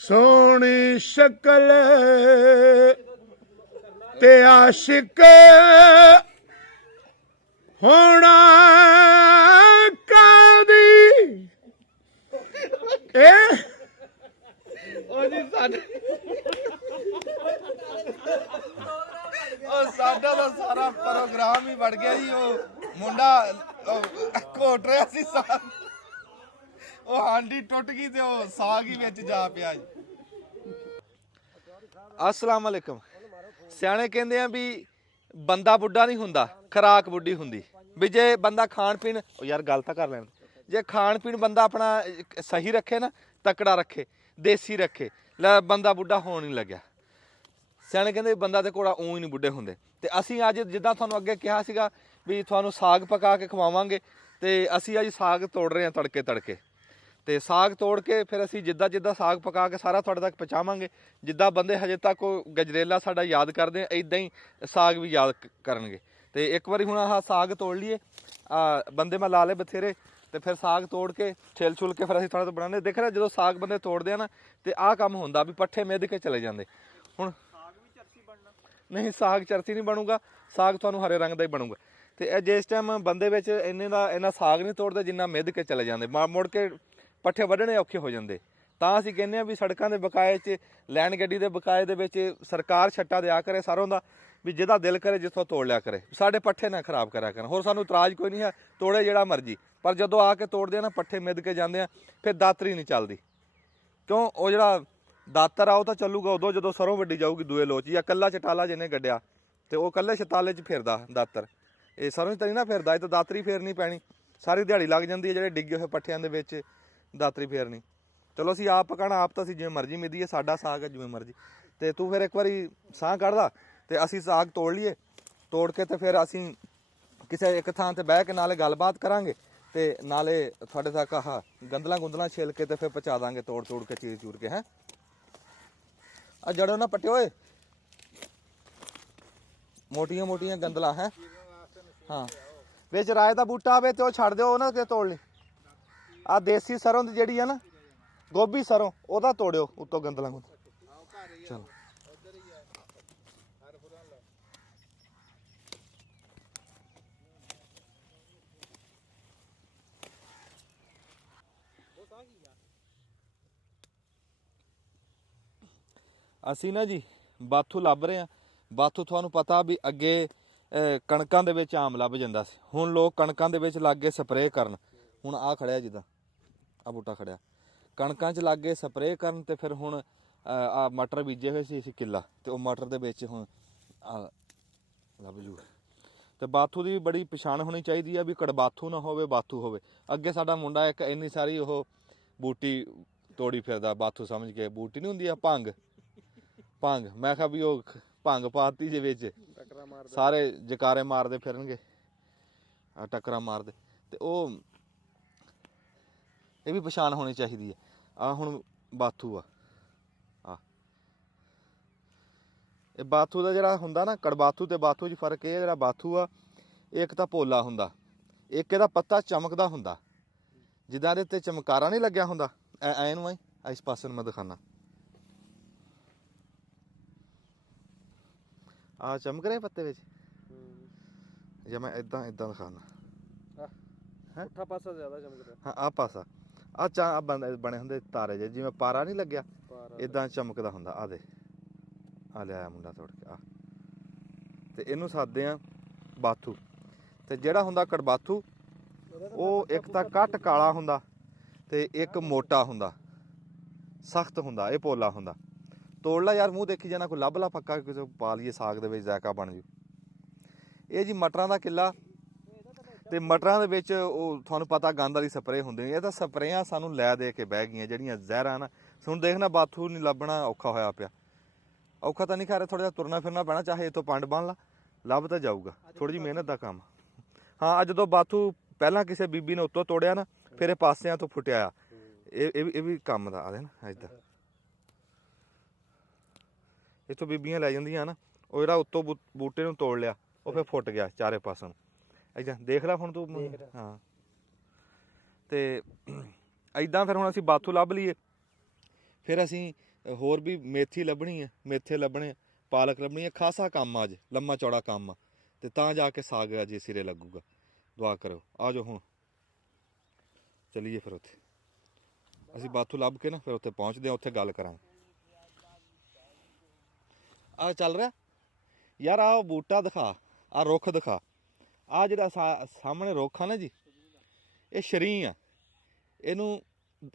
सोहनी शक्ल ते आशिक होना कादी ए ਸਾਡਾ ਤਾਂ ਸਾਰਾ ਪ੍ਰੋਗਰਾਮ ਹੀ ਵੜ ਗਿਆ ਜੀ। ਉਹ ਮੁੰਡਾ ਘੋਟ ਰਿਹਾ ਸੀ ਸਾਗ, ਉਹ ਹਾਂਡੀ ਟੁੱਟ ਗਈ ਤੇ ਉਹ ਸਾਗ ਹੀ ਵਿੱਚ ਜਾ ਪਿਆ ਜੀ। ਅਸਲਾਮ ਵਾਲੇਕਮ। ਸਿਆਣੇ ਕਹਿੰਦੇ ਆ ਵੀ ਬੰਦਾ ਬੁੱਢਾ ਨਹੀਂ ਹੁੰਦਾ, ਖੁਰਾਕ ਬੁੱਢੀ ਹੁੰਦੀ। ਵੀ ਜੇ ਬੰਦਾ ਖਾਣ ਪੀਣ, ਉਹ ਯਾਰ ਗੱਲ ਤਾਂ ਕਰ ਲੈਣ, ਜੇ ਖਾਣ ਪੀਣ ਬੰਦਾ ਆਪਣਾ ਸਹੀ ਰੱਖੇ ਨਾ, ਤਕੜਾ ਰੱਖੇ, ਦੇਸੀ ਰੱਖੇ, ਲੈ ਬੰਦਾ ਬੁੱਢਾ ਹੋਣ ਨਹੀਂ ਲੱਗਿਆ। ਸਿਆਣੇ ਕਹਿੰਦੇ ਬੰਦਾ ਤੇ ਘੋੜਾ ਊਂ ਹੀ ਨਹੀਂ ਬੁੱਢੇ ਹੁੰਦੇ। ਤੇ ਅਸੀਂ ਅੱਜ ਜਿੱਦਾਂ ਤੁਹਾਨੂੰ ਅੱਗੇ ਕਿਹਾ ਸੀਗਾ ਵੀ ਤੁਹਾਨੂੰ ਸਾਗ ਪਕਾ ਕੇ ਖਵਾਵਾਂਗੇ, ਤੇ ਅਸੀਂ ਅੱਜ ਸਾਗ ਤੋੜ ਰਹੇ ਹਾਂ ਤੜਕੇ। ਤੇ ਸਾਗ ਤੋੜ ਕੇ ਫਿਰ ਅਸੀਂ ਜਿੱਦਾਂ ਸਾਗ ਪਕਾ ਕੇ ਸਾਰਾ ਤੁਹਾਡੇ ਤੱਕ ਪਹੁੰਚਾਵਾਂਗੇ। ਜਿੱਦਾਂ ਬੰਦੇ ਹਜੇ ਤੱਕ ਉਹ ਗਜਰੇਲਾ ਸਾਡਾ ਯਾਦ ਕਰਦੇ ਆ, ਇੱਦਾਂ ਹੀ ਸਾਗ ਵੀ ਯਾਦ ਕਰਨਗੇ। ਤੇ ਇੱਕ ਵਾਰੀ ਹੁਣ ਆਹ ਸਾਗ ਤੋੜ ਲਈਏ, ਬੰਦੇ ਮੈਂ ਲਾ ਲਏ ਬਥੇਰੇ, ਤੇ ਫਿਰ ਸਾਗ ਤੋੜ ਕੇ ਛਿਲ ਛੁਲ ਕੇ ਫਿਰ ਅਸੀਂ ਥੋੜ੍ਹਾ ਬਣਾਉਂਦੇ। ਦੇਖ ਰਿਹਾ ਜਦੋਂ ਸਾਗ ਬੰਦੇ ਤੋੜਦੇ ਆ ਨਾ, ਤੇ ਆਹ ਕੰਮ ਹੁੰਦਾ ਵੀ ਪੱਠੇ ਮਿੱਧ ਕੇ ਚਲੇ ਜਾਂਦੇ। ਹੁਣ ਨਹੀਂ, ਸਾਗ ਚਰਸੀ ਨਹੀਂ ਬਣੂਗਾ, ਸਾਗ ਤੁਹਾਨੂੰ ਹਰੇ ਰੰਗ ਦਾ ਹੀ ਬਣੂਗਾ। ਤੇ ਇਹ ਜਿਸ ਟਾਈਮ ਬੰਦੇ ਵਿੱਚ ਇੰਨਾ ਸਾਗ ਨਹੀਂ ਤੋੜਦੇ ਜਿੰਨਾ ਮਿੱਧ ਕੇ ਚਲੇ ਜਾਂਦੇ, ਮੁੜ ਕੇ ਪੱਠੇ ਵੱਢਣੇ ਔਖੇ ਹੋ ਜਾਂਦੇ। ਤਾਂ ਅਸੀਂ ਕਹਿੰਦੇ ਹਾਂ ਵੀ ਸੜਕਾਂ ਦੇ ਬਕਾਏ 'ਚ, ਲੈਣ ਗੱਡੀ ਦੇ ਬਕਾਏ ਦੇ ਵਿੱਚ ਸਰਕਾਰ ਛੱਟਾ ਦਿਆ ਕਰੇ ਸਾਰੋਂ ਦਾ, ਵੀ ਜਿਹਦਾ ਦਿਲ ਕਰੇ ਜਿੱਥੋਂ ਤੋੜ ਲਿਆ ਕਰੇ, ਸਾਡੇ ਪੱਠੇ ਨਾ ਖਰਾਬ ਕਰਿਆ ਕਰਨ। ਹੋਰ ਸਾਨੂੰ ਇਤਰਾਜ਼ ਕੋਈ ਨਹੀਂ ਹੈ, ਤੋੜੇ ਜਿਹੜਾ ਮਰਜੀ, ਪਰ ਜਦੋਂ ਆ ਕੇ ਤੋੜਦੇ ਆ ਨਾ, ਪੱਠੇ ਮਿੱਧ ਕੇ ਜਾਂਦੇ ਆ, ਫਿਰ ਦਾਤਰੀ ਨਹੀਂ ਚੱਲਦੀ। ਕਿਉਂ? ਉਹ ਜਿਹੜਾ ਦਾਤਰ ਆ ਉਹ ਤਾਂ ਚੱਲੂਗਾ ਉਦੋਂ ਜਦੋਂ ਸਰੋਂ ਵੱਢੀ ਜਾਊਗੀ ਦੂਏ ਲੋਚ, ਜਾਂ ਕੱਲਾ ਚਟਾਲਾ ਜਿਹਨੇ ਗੱਡਿਆ ਤੇ ਉਹ ਕੱਲੇ ਛਤਾਲੇ 'ਚ ਫਿਰਦਾ ਦਾਤਰ। ਇਹ ਸਰੋਂ 'ਚ ਤਾਂ ਨਹੀਂ ਨਾ ਫਿਰਦਾ, ਇਹ ਤਾਂ ਦਾਤਰੀ ਫੇਰਨੀ ਪੈਣੀ, ਸਾਰੀ ਦਿਹਾੜੀ ਲੱਗ ਜਾਂਦੀ ਹੈ ਜਿਹੜੇ ਡਿੱਗੇ ਹੋਏ ਪੱਠਿਆਂ ਦੇ ਵਿੱਚ ਦਾਤਰੀ ਫੇਰਨੀ। ਚਲੋ ਅਸੀਂ ਆਪ ਪਕਾਣਾ, ਆਪ ਤਾਂ ਅਸੀਂ ਜਿਵੇਂ ਮਰਜ਼ੀ ਮਿਧੀਏ, ਸਾਡਾ ਸਾਗ ਹੈ ਜਿਵੇਂ ਮਰਜ਼ੀ। ਤੇ ਤੂੰ ਫਿਰ ਇੱਕ ਵਾਰੀ ਸਾਹ ਕੱਢਦਾ ਤੇ ਅਸੀਂ ਸਾਗ ਤੋੜ ਲਈਏ। ਤੋੜ ਕੇ ਤੇ ਫਿਰ ਅਸੀਂ ਕਿਸੇ ਇੱਕ ਥਾਂ ਤੇ ਬਹਿ ਕੇ ਨਾਲੇ ਗੱਲਬਾਤ ਕਰਾਂਗੇ, ਤੇ ਨਾਲੇ ਤੁਹਾਡੇ ਤੱਕ ਆਹ ਗੰਦਲਾਂ ਛਿਲ ਕੇ ਤੇ ਫਿਰ ਪਹੁੰਚਾ ਦਾਂਗੇ ਤੋੜ ਕੇ ਚੀਰ ਕੇ। ਹੈਂ, ਆ ਜੜੋ ਨਾ ਪੱਟੇ ਓਏ, ਮੋਟੀਆਂ ਗੰਦਲਾਂ ਹੈ। ਹਾਂ, ਵਿੱਚ ਰਾਏ ਦਾ ਬੂਟਾ ਆਵੇ ਤੇ ਉਹ ਛੱਡ ਦਿਓ, ਉਹਨਾਂ ਤੇ ਤੋੜ ਲਈ। ਆ ਦੇਸੀ ਸਰੋਂ ਦੀ ਜਿਹੜੀ ਆ ਨਾ, ਗੋਭੀ ਸਰੋਂ, ਉਹਦਾ ਤੋੜਿਓ ਉੱਤੋਂ ਗੰਦਲਾਂ। ਚਲੋ ਅਸੀਂ ਨਾ ਜੀ ਬਾਥੂ ਲੱਭ ਰਹੇ ਹਾਂ। ਬਾਥੂ ਤੁਹਾਨੂੰ ਪਤਾ ਵੀ ਅੱਗੇ ਕਣਕਾਂ ਦੇ ਵਿੱਚ ਆਮ ਲੱਭ ਜਾਂਦਾ ਸੀ, ਹੁਣ ਲੋਕ ਕਣਕਾਂ ਦੇ ਵਿੱਚ ਲੱਗ ਗਏ ਸਪਰੇਅ ਕਰਨ। ਹੁਣ ਆਹ ਖੜਿਆ, ਜਿੱਦਾਂ ਆਹ ਬੂਟਾ ਖੜਿਆ, ਕਣਕਾਂ 'ਚ ਲੱਗ ਗਏ ਸਪਰੇਅ ਕਰਨ। ਤੇ ਫਿਰ ਹੁਣ ਆ ਮਟਰ ਬੀਜੇ ਹੋਏ ਸੀ ਅਸੀਂ ਕਿੱਲਾ, ਤੇ ਉਹ ਮਟਰ ਦੇ ਵਿੱਚ ਹੁਣ ਲੱਭ ਜੂ। ਤੇ ਬਾਥੂ ਦੀ ਵੀ ਬੜੀ ਪਛਾਣ ਹੋਣੀ ਚਾਹੀਦੀ ਆ, ਵੀ ਕੜਬਾਥੂ ਨਾ ਹੋਵੇ, ਬਾਥੂ ਹੋਵੇ। ਅੱਗੇ ਸਾਡਾ ਮੁੰਡਾ ਇੱਕ ਇੰਨੀ ਸਾਰੀ ਉਹ ਬੂਟੀ ਤੋੜੀ ਫਿਰਦਾ, ਬਾਥੂ ਸਮਝ ਕੇ। ਬੂਟੀ ਨਹੀਂ ਹੁੰਦੀ ਆ, ਭੰਗ। ਮੈਂ ਕਿਹਾ ਵੀ ਉਹ ਭੰਗ ਪਾਤੀ ਜੇ ਵਿੱਚ, ਸਾਰੇ ਜਕਾਰੇ ਮਾਰਦੇ ਫਿਰਨਗੇ, ਟੱਕਰਾਂ ਮਾਰਦੇ। ਤੇ ਉਹ ਇਹ ਵੀ ਪਛਾਣ ਹੋਣੀ ਚਾਹੀਦੀ ਹੈ। ਆ ਹੁਣ ਬਾਥੂ ਆ, ਇਹ ਬਾਥੂ ਦਾ ਜਿਹੜਾ ਹੁੰਦਾ ਨਾ, ਕੜਬਾਥੂ ਤੇ ਬਾਥੂ 'ਚ ਫਰਕ ਇਹ ਹੈ, ਜਿਹੜਾ ਬਾਥੂ ਆ ਇੱਕ ਤਾਂ ਪੋਲਾ ਹੁੰਦਾ, ਇੱਕ ਇਹਦਾ ਪੱਤਾ ਚਮਕਦਾ ਹੁੰਦਾ, ਜਿੱਦਾਂ ਇਹਦੇ ਤੇ ਚਮਕਾਰਾ ਨਹੀਂ ਲੱਗਿਆ ਹੁੰਦਾ। ਐ ਨੂੰ ਇਸ ਪਾਸੇ ਨੂੰ ਮੈਂ ਦਿਖਾਣਾ, ਆ ਚਮਕ ਰਹੇ ਪੱਤੇ ਵਿੱਚ, ਜਾਂ ਮੈਂ ਇਦਾਂ ਦਿਖਾਣਾ। ਪੁੱਠਾ ਪਾਸਾ ਜ਼ਿਆਦਾ ਚਮਕਦਾ। ਹਾਂ, ਆਹ ਪਾਸਾ, ਆਹ ਬਣੇ ਹੁੰਦੇ ਤਾਰੇ ਜਿਹੇ, ਜਿਵੇਂ ਪਾਰਾ ਨਹੀਂ ਲੱਗਿਆ, ਇਦਾਂ ਚਮਕਦਾ ਹੁੰਦਾ। ਆ ਦੇ, ਆ ਲਿਆ ਮੁੰਡਾ ਤੋੜ ਕੇ। ਤੇ ਇਹਨੂੰ ਸਾਦੇ ਆ ਬਾਥੂ। ਤੇ ਜਿਹੜਾ ਹੁੰਦਾ ਕੜਬਾਥੂ, ਉਹ ਇੱਕ ਤਾਂ ਘੱਟ ਕਾਲਾ ਹੁੰਦਾ, ਤੇ ਇੱਕ ਮੋਟਾ ਹੁੰਦਾ, ਸਖਤ ਹੁੰਦਾ। ਇਹ ਪੋਲਾ ਹੁੰਦਾ। ਤੋੜ ਲਾ ਯਾਰ, ਮੂੰਹ ਦੇਖੀ ਜਾਣਾ, ਕੋਈ ਲੱਭ ਲਾ ਪੱਕਾ, ਕਿਸੇ ਪਾ ਲਈਏ ਸਾਗ ਦੇ ਵਿੱਚ, ਜ਼ਾਇਕਾ ਬਣ ਜੂ। ਇਹ ਜੀ ਮਟਰਾਂ ਦਾ ਕਿੱਲਾ। ਤੇ ਮਟਰਾਂ ਦੇ ਵਿੱਚ ਉਹ ਤੁਹਾਨੂੰ ਪਤਾ ਗੰਦ ਵਾਲੀ ਸਪਰੇਅ ਹੁੰਦੀ ਨੇ। ਇਹ ਤਾਂ ਸਪਰੇਆਂ ਸਾਨੂੰ ਲੈ ਦੇ ਕੇ ਬਹਿ ਗਈਆਂ, ਜਿਹੜੀਆਂ ਜ਼ਹਿਰਾਂ ਨਾ। ਹੁਣ ਦੇਖਣਾ ਬਾਥੂ ਨਹੀਂ ਲੱਭਣਾ ਔਖਾ ਹੋਇਆ ਪਿਆ। ਔਖਾ ਤਾਂ ਨਹੀਂ, ਖਾ ਰਿਹਾ, ਥੋੜ੍ਹਾ ਜਿਹਾ ਤੁਰਨਾ ਫਿਰਨਾ ਪੈਣਾ, ਚਾਹੇ ਇੱਥੋਂ ਪੰਡ ਬਣ ਲਾ, ਲੱਭ ਤਾਂ ਜਾਊਗਾ। ਥੋੜ੍ਹੀ ਜਿਹੀ ਮਿਹਨਤ ਦਾ ਕੰਮ। ਹਾਂ, ਜਦੋਂ ਬਾਥੂ ਪਹਿਲਾਂ ਕਿਸੇ ਬੀਬੀ ਨੇ ਉੱਤੋਂ ਤੋੜਿਆ ਨਾ, ਫਿਰ ਇਹ ਪਾਸਿਆਂ ਤੋਂ ਫੁੱਟਿਆ ਆ। ਇਹ ਵੀ ਕੰਮ ਦਾ ਆ ਨਾ, ਇੱਦਾਂ ਇੱਥੋਂ ਬੀਬੀਆਂ ਲੈ ਜਾਂਦੀਆਂ ਨਾ, ਉਹ ਜਿਹੜਾ ਉੱਤੋਂ ਬੂਟੇ ਨੂੰ ਤੋੜ ਲਿਆ, ਉਹ ਫਿਰ ਫੁੱਟ ਗਿਆ ਚਾਰੇ ਪਾਸਿਆਂ ਨੂੰ। ਇੱਦਾਂ ਦੇਖ ਲੈ ਹੁਣ ਤੂੰ। ਹਾਂ, ਤੇ ਇੱਦਾਂ ਫਿਰ ਹੁਣ ਅਸੀਂ ਬਾਥੂ ਲੱਭ ਲਈਏ, ਫਿਰ ਅਸੀਂ ਹੋਰ ਵੀ ਮੇਥੀ ਲੱਭਣੀ ਹੈ, ਮੇਥੇ ਲੱਭਣੇ, ਪਾਲਕ ਲੱਭਣੀ ਹੈ। ਖਾਸਾ ਕੰਮ ਆ ਅੱਜ, ਲੰਮਾ ਚੌੜਾ ਕੰਮ ਆ, ਤੇ ਤਾਂ ਜਾ ਕੇ ਸਾਗ ਅੱਜ ਸਿਰੇ ਲੱਗੂਗਾ। ਦੁਆ ਕਰੋ। ਆ ਜਾਓ ਹੁਣ ਚਲੀਏ ਫਿਰ ਉੱਥੇ ਅਸੀਂ ਬਾਥੂ ਲੱਭ ਕੇ ਨਾ ਫਿਰ ਉੱਥੇ ਪਹੁੰਚਦੇ ਹਾਂ, ਉੱਥੇ ਗੱਲ ਕਰਾਂਗੇ। ਆ ਚੱਲ ਰਿਹਾ ਯਾਰ, ਆ ਬੂਟਾ ਦਿਖਾ, ਆ ਰੁੱਖ ਦਿਖਾ। ਆ ਜਿਹੜਾ ਸਾਹਮਣੇ ਰੁੱਖ ਆ ਨਾ ਜੀ, ਇਹ ਸ਼ਰੀਂ ਆ। ਇਹਨੂੰ,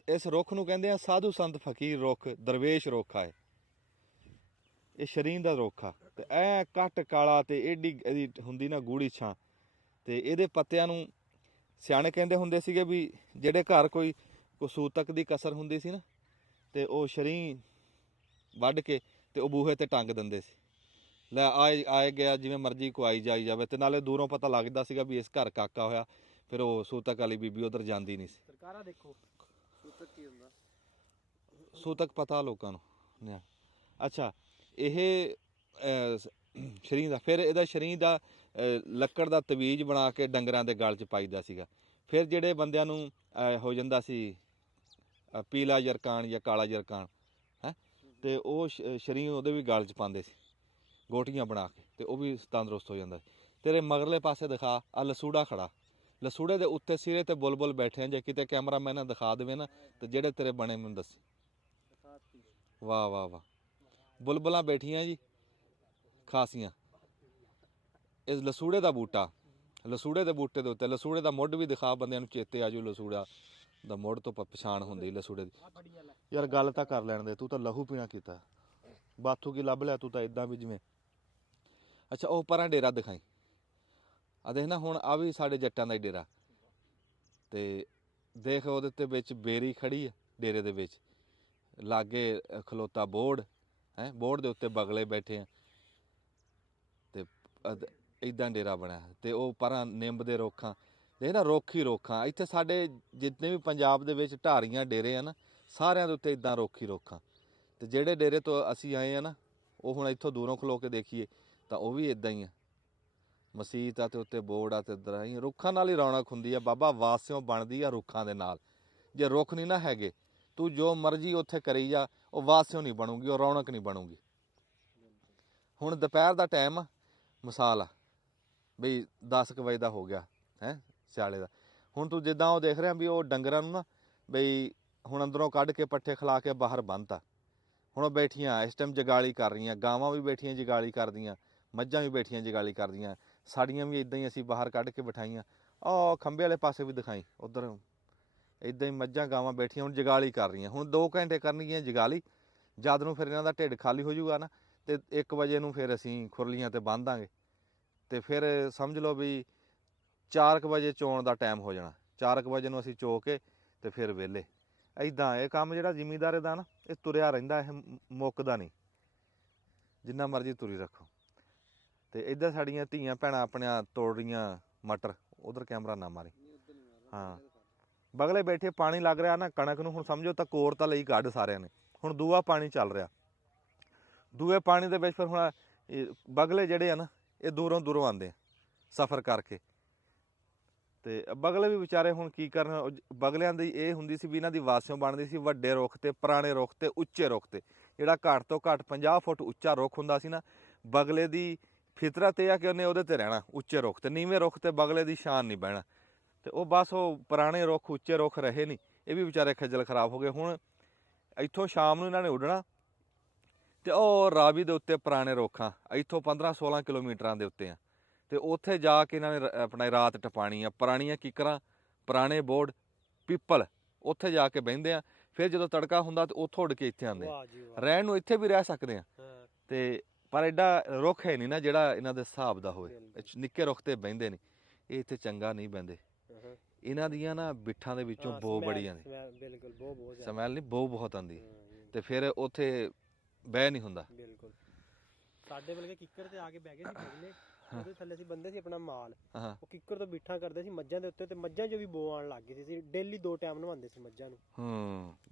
ਇਸ ਰੁੱਖ ਨੂੰ ਕਹਿੰਦੇ ਆ ਸਾਧੂ ਸੰਤ ਫਕੀਰ ਰੁੱਖ, ਦਰਵੇਸ਼ ਰੁੱਖ ਆ ਇਹ ਸ਼ਰੀਂ ਦਾ ਰੁੱਖ ਆ। ਤੇ ਐ ਕੱਟ ਕਾਲਾ ਤੇ ਏਡੀ ਇਹਦੀ ਹੁੰਦੀ ਨਾ ਗੂੜੀ ਛਾਂ, ਤੇ ਇਹਦੇ ਪੱਤਿਆਂ ਨੂੰ ਸਿਆਣੇ ਕਹਿੰਦੇ ਹੁੰਦੇ ਸੀਗੇ ਵੀ ਜਿਹੜੇ ਘਰ ਕੋਈ ਸੂਤਕ ਦੀ ਕਸਰ ਹੁੰਦੀ ਸੀ ਨਾ, ਤੇ ਉਹ ਸ਼ਰੀਂ ਵੱਢ ਕੇ ਤੇ ਉਹ ਬੂਹੇ ਤੇ ਟੰਗ ਦਿੰਦੇ ਸੀ। ਲੈ ਆਏ ਗਿਆ ਜਿਵੇਂ ਮਰਜ਼ੀ ਕੋਈ ਆਈ ਜਾਈ ਜਾਵੇ, ਤੇ ਨਾਲੇ ਦੂਰੋਂ ਪਤਾ ਲੱਗਦਾ ਸੀਗਾ ਵੀ ਇਸ ਘਰ ਕਾਕਾ ਹੋਇਆ। ਫਿਰ ਉਹ ਸੂਤਕ ਵਾਲੀ ਬੀਬੀ ਉਧਰ ਜਾਂਦੀ ਨਹੀਂ ਸੀ। ਸਰਕਾਰਾਂ ਦੇਖੋ ਸੂਤਕ ਕੀ ਹੁੰਦਾ, ਸੂਤਕ ਪਤਾ ਲੋਕਾਂ ਨੂੰ। ਅੱਛਾ, ਇਹ ਸ਼ਰੀਂ ਦਾ, ਫਿਰ ਇਹਦਾ ਸ਼ਰੀਂ ਦਾ ਲੱਕੜ ਦਾ ਤਵੀਜ਼ ਬਣਾ ਕੇ ਡੰਗਰਾਂ ਦੇ ਗਲ 'ਚ ਪਾਈਦਾ ਸੀਗਾ। ਫਿਰ ਜਿਹੜੇ ਬੰਦਿਆਂ ਨੂੰ ਹੋ ਜਾਂਦਾ ਸੀ ਪੀਲਾ ਜਰਕਾਨ ਜਾਂ ਕਾਲਾ ਜਰਕਾਨ ਹੈ, ਤੇ ਉਹ ਸ਼ਰੀਂ ਉਹਦੇ ਵੀ ਗਲ 'ਚ ਪਾਉਂਦੇ ਸੀ ਗੋਟੀਆਂ ਬਣਾ ਕੇ, ਤੇ ਉਹ ਵੀ ਤੰਦਰੁਸਤ ਹੋ ਜਾਂਦਾ ਸੀ। ਤੇਰੇ ਮਗਰਲੇ ਪਾਸੇ ਦਿਖਾ, ਆ ਲਸੂੜਾ ਖੜਾ, ਲਸੂੜੇ ਦੇ ਉੱਤੇ ਸਿਰੇ ਤੇ ਬੁਲਬੁਲ ਬੈਠੇ ਆ। ਜੇ ਕਿਤੇ ਕੈਮਰਾਮੈਨ ਦਿਖਾ ਦੇਵੇ ਨਾ, ਤੇ ਜਿਹੜੇ ਤੇਰੇ ਬਣੇ ਮੈਨੂੰ ਦੱਸੀ। ਵਾਹ ਵਾਹ ਵਾਹ, ਬੁਲਬੁਲਾਂ ਬੈਠੀਆਂ ਜੀ ਖਾਸੀਆਂ। ਇਸ ਲਸੂੜੇ ਦਾ ਬੂਟਾ, ਲਸੂੜੇ ਦੇ ਬੂਟੇ ਦੇ ਉੱਤੇ ਲਸੂੜੇ ਦਾ ਮੁੱਢ ਵੀ ਦਿਖਾ, ਬੰਦਿਆਂ ਨੂੰ ਚੇਤੇ ਆਜੂ ਲਸੂੜਾ ਦਾ ਮੁੱਢ ਤੋਂ ਪਛਾਣ ਹੁੰਦੀ ਲਸੂੜੇ ਦੀ। ਯਾਰ ਗੱਲ ਤਾਂ ਕਰ ਲੈਣ ਦੇ, ਤੂੰ ਤਾਂ ਲਹੂ ਪੀਣਾ ਕੀਤਾ। ਬਾਥੂ ਕੀ ਲੱਭ ਲਿਆ ਤੂੰ ਤਾਂ ਇਦਾਂ ਵੀ ਜਿਵੇਂ। ਅੱਛਾ, ਉਹ ਪਰਾਂ ਡੇਰਾ ਦਿਖਾਈ, ਆ ਦੇਖ ਨਾ ਹੁਣ, ਆ ਵੀ ਸਾਡੇ ਜੱਟਾਂ ਦਾ ਹੀ ਡੇਰਾ। ਤੇ ਦੇਖ ਉਹਦੇ ਉੱਤੇ ਵਿੱਚ ਬੇਰੀ ਖੜੀ ਆ ਡੇਰੇ ਦੇ ਵਿੱਚ, ਲਾਗੇ ਖਲੋਤਾ ਬੋਰਡ ਹੈ, ਬੋਰਡ ਦੇ ਉੱਤੇ ਬਗਲੇ ਬੈਠੇ ਆ, ਤੇ ਇਦਾਂ ਡੇਰਾ ਬਣਿਆ। ਤੇ ਉਹ ਪਰਾਂ ਨਿੰਬ ਦੇ ਰੁੱਖਾਂ, ਦੇਖ ਨਾ ਰੁੱਖ ਹੀ ਰੁੱਖਾਂ। ਇੱਥੇ ਸਾਡੇ ਜਿੰਨੇ ਵੀ ਪੰਜਾਬ ਦੇ ਵਿੱਚ ਢਾਰੀਆਂ ਡੇਰੇ ਆ ਨਾ, ਸਾਰਿਆਂ ਦੇ ਉੱਤੇ ਇਦਾਂ ਰੁੱਖ ਹੀ ਰੁੱਖਾਂ। ਤੇ ਜਿਹੜੇ ਡੇਰੇ ਤੋਂ ਅਸੀਂ ਆਏ ਆ ਨਾ, ਉਹ ਹੁਣ ਇੱਥੋਂ ਦੂਰੋਂ ਖਲੋ ਕੇ ਦੇਖੀਏ ਤਾਂ ਉਹ ਵੀ ਇਦਾਂ ਹੀ ਆ। ਮਸੀਤ ਆ ਤੇ ਉੱਤੇ ਬੋਰਡ ਆ, ਤੇ ਇੱਧਰ ਹੀ ਰੁੱਖਾਂ ਨਾਲ ਹੀ ਰੌਣਕ ਹੁੰਦੀ ਆ ਬਾਬਾ। ਵਾਸਿਓਂ ਬਣਦੀ ਆ ਰੁੱਖਾਂ ਦੇ ਨਾਲ। ਜੇ ਰੁੱਖ ਨਹੀਂ ਨਾ ਹੈਗੇ, ਤੂੰ ਜੋ ਮਰਜ਼ੀ ਉੱਥੇ ਕਰੀ ਜਾ, ਉਹ ਵਾਸਿਓਂ ਨਹੀਂ ਬਣੂਗੀ, ਉਹ ਰੌਣਕ ਨਹੀਂ ਬਣੂਗੀ। ਹੁਣ ਦੁਪਹਿਰ ਦਾ ਟਾਈਮ ਆ, ਮਿਸਾਲ ਆ ਬਈ 10 ਕੁ ਵਜੇ ਦਾ ਹੋ ਗਿਆ ਹੈ ਸਿਆਲੇ ਦਾ। ਹੁਣ ਤੂੰ ਜਿੱਦਾਂ ਉਹ ਦੇਖ ਰਿਹਾ ਵੀ ਉਹ ਡੰਗਰਾਂ ਨੂੰ ਨਾ ਬਈ ਹੁਣ ਅੰਦਰੋਂ ਕੱਢ ਕੇ ਪੱਠੇ ਖਿਲਾ ਕੇ ਬਾਹਰ ਬੰਨ੍ਹਤਾ। ਹੁਣ ਉਹ ਬੈਠੀਆਂ ਇਸ ਟਾਈਮ ਜਗਾਲੀ ਕਰ ਰਹੀਆਂ, ਗਾਵਾਂ ਵੀ ਬੈਠੀਆਂ ਜਗਾਲੀ ਕਰਦੀਆਂ, ਮੱਝਾਂ ਵੀ ਬੈਠੀਆਂ ਜਗਾਲੀ ਕਰਦੀਆਂ, ਸਾਡੀਆਂ ਵੀ ਇਦਾਂ ਹੀ ਅਸੀਂ ਬਾਹਰ ਕੱਢ ਕੇ ਬਿਠਾਈਆਂ। ਉਹ ਖੰਭੇ ਵਾਲੇ ਪਾਸੇ ਵੀ ਦਿਖਾਈ, ਉੱਧਰ ਇਦਾਂ ਹੀ ਮੱਝਾਂ ਗਾਵਾਂ ਬੈਠੀਆਂ ਹੁਣ ਜਗਾਲੀ ਕਰ ਰਹੀਆਂ। ਹੁਣ 2 ਘੰਟੇ ਕਰਨਗੀਆਂ ਜਗਾਲੀ, ਜਦ ਨੂੰ ਫਿਰ ਇਹਨਾਂ ਦਾ ਢਿੱਡ ਖਾਲੀ ਹੋ ਜਾਊਗਾ ਨਾ, ਤੇ 1 ਵਜੇ ਨੂੰ ਫਿਰ ਅਸੀਂ ਖੁਰਲੀਆਂ ਤੇ ਬੰਨ੍ਹ ਦਾਂਗੇ। ਤੇ ਫਿਰ ਸਮਝ ਲਓ ਵੀ 4 ਕੁ ਵਜੇ ਚੋਣ ਦਾ ਟਾਈਮ ਹੋ ਜਾਣਾ। 4 ਕੁ ਵਜੇ ਨੂੰ ਅਸੀਂ ਚੋ ਕੇ ਤੇ ਫਿਰ ਵਿਹਲੇ। ਇੱਦਾਂ ਇਹ ਕੰਮ ਜਿਹੜਾ ਜ਼ਿਮੀਂਦਾਰੇ ਦਾ ਨਾ, ਇਹ ਤੁਰਿਆ ਰਹਿੰਦਾ, ਇਹ ਮੁੱਕਦਾ ਨਹੀਂ, ਜਿੰਨਾ ਮਰਜ਼ੀ ਤੁਰੀ ਰੱਖੋ। ਤੇ ਇੱਧਰ ਸਾਡੀਆਂ ਧੀਆਂ ਭੈਣਾਂ ਆਪਣੀਆਂ ਤੋੜ ਰਹੀਆਂ ਮਟਰ। ਉਧਰ ਕੈਮਰਾ ਨਾ ਮਾਰੀ। ਹਾਂ, ਬਗਲੇ ਬੈਠੇ, ਪਾਣੀ ਲੱਗ ਰਿਹਾ ਨਾ ਕਣਕ ਨੂੰ। ਹੁਣ ਸਮਝੋ ਤਾਂ ਕੋਰ ਤਾਂ ਲਈ ਕੱਢ ਸਾਰਿਆਂ ਨੇ। ਹੁਣ ਦੂਆ ਪਾਣੀ ਚੱਲ ਰਿਹਾ, ਦੂਏ ਪਾਣੀ ਦੇ ਵਿੱਚ ਫਿਰ ਹੁਣ ਬਗਲੇ ਜਿਹੜੇ ਆ ਨਾ, ਇਹ ਦੂਰੋਂ ਦੂਰੋਂ ਆਉਂਦੇ ਆ ਸਫ਼ਰ ਕਰਕੇ। ਤੇ ਬਗਲੇ ਵੀ ਵਿਚਾਰੇ ਹੁਣ ਕੀ ਕਰਨ। ਬਗਲਿਆਂ ਦੀ ਇਹ ਹੁੰਦੀ ਸੀ ਵੀ ਇਹਨਾਂ ਦੀ ਵਾਸਿਓਂ ਬਣਦੀ ਸੀ ਵੱਡੇ ਰੁੱਖ ਤੇ, ਪੁਰਾਣੇ ਰੁੱਖ ਤੇ, ਉੱਚੇ ਰੁੱਖ ਤੇ। ਜਿਹੜਾ ਘੱਟ ਤੋਂ ਘੱਟ 50 ਫੁੱਟ ਉੱਚਾ ਰੁੱਖ ਹੁੰਦਾ ਸੀ ਨਾ, ਬਗਲੇ ਦੀ ਫਿਤਰਤ ਇਹ ਆ ਕਿ ਉਹਨੇ ਉਹਦੇ ਤੇ ਰਹਿਣਾ, ਉੱਚੇ ਰੁੱਖ ਤੇ। ਨੀਵੇਂ ਰੁੱਖ ਤੇ ਬਗਲੇ ਦੀ ਸ਼ਾਨ ਨਹੀਂ ਬਹਿਣਾ। ਤੇ ਉਹ ਬਸ ਉਹ ਪੁਰਾਣੇ ਰੁੱਖ, ਉੱਚੇ ਰੁੱਖ ਰਹੇ ਨਹੀਂ। ਇਹ ਵੀ ਵਿਚਾਰੇ ਖੱਜਲ ਖਰਾਬ ਹੋ ਗਏ। ਹੁਣ ਇੱਥੋਂ ਸ਼ਾਮ ਨੂੰ ਇਹਨਾਂ ਨੇ ਉੱਡਣਾ, ਤੇ ਉਹ ਰਾਵੀ ਦੇ ਉੱਤੇ ਪੁਰਾਣੇ ਰੁੱਖਾਂ ਇੱਥੋਂ 15-16 ਕਿਲੋਮੀਟਰਾਂ ਦੇ ਉੱਤੇ ਆ, ਤੇ ਉੱਥੇ ਜਾ ਕੇ ਇਹਨਾਂ ਨੇ ਆਪਣਾ ਰਾਤ ਟਪਾਣੀ ਆ। ਪੁਰਾਣੀਆਂ ਕਿੱਕਰਾਂ, ਪੁਰਾਣੇ ਬੋਰਡ, ਪਿੱਪਲ, ਉੱਥੇ ਜਾ ਕੇ ਬਹਿੰਦੇ ਆ। ਫਿਰ ਜਦੋਂ ਤੜਕਾ ਹੁੰਦਾ ਤੇ ਉੱਥੋਂ ਉੱਡ ਕੇ ਇੱਥੇ ਆਉਂਦੇ ਆ। ਰਹਿਣ ਨੂੰ ਇੱਥੇ ਵੀ ਰਹਿ ਸਕਦੇ ਆ, ਤੇ ਪਰ ਐਡਾ ਰੁੱਖ ਹੈ ਨਹੀਂ ਨਾ ਜਿਹੜਾ ਇਹਨਾਂ ਦੇ ਹਿਸਾਬ ਦਾ ਹੋਵੇ। ਨਿੱਕੇ ਰੁੱਖ ਤੇ ਬਹਿੰਦੇ ਨਹੀਂ, ਇਹ ਇੱਥੇ ਚੰਗਾ ਨਹੀਂ ਬਹਿੰਦੇ। ਇਹਨਾਂ ਦੀਆਂ ਨਾ ਬਿੱਠਾਂ ਦੇ ਵਿੱਚੋਂ ਬੋ ਬੜੀ ਆਉਂਦੀ, ਸਮੈਲ ਨਹੀਂ, ਬੋ ਬਹੁਤ ਆਉਂਦੀ। ਤੇ ਫਿਰ ਉੱਥੇ ਬਹਿ ਨਹੀਂ ਹੁੰਦਾ। ਬਿਲਕੁਲ ਸਾਡੇ ਵਰਗੇ ਕਿੱਕਰ ਤੇ ਆ ਕੇ ਬਹਿ ਗਏ ਸੀ ਬਗਲੇ, ਉਹਦੇ ਥੱਲੇ ਅਸੀਂ ਬੰਦੇ ਸੀ ਆਪਣਾ ਮਾਲ। ਉਹ ਕਿੱਕਰ ਤੋਂ ਬਿੱਠਾ ਕਰਦੇ ਸੀ ਮੱਝਾਂ ਦੇ ਉੱਤੇ, ਤੇ ਮੱਝਾਂ 'ਚ ਵੀ ਬੋ ਆਉਣ ਲੱਗ ਗਈ ਸੀ। ਡੇਲੀ 2 ਟਾਈਮ ਨਵਾਉਂਦੇ ਸੀ ਮੱਝਾਂ ਨੂੰ।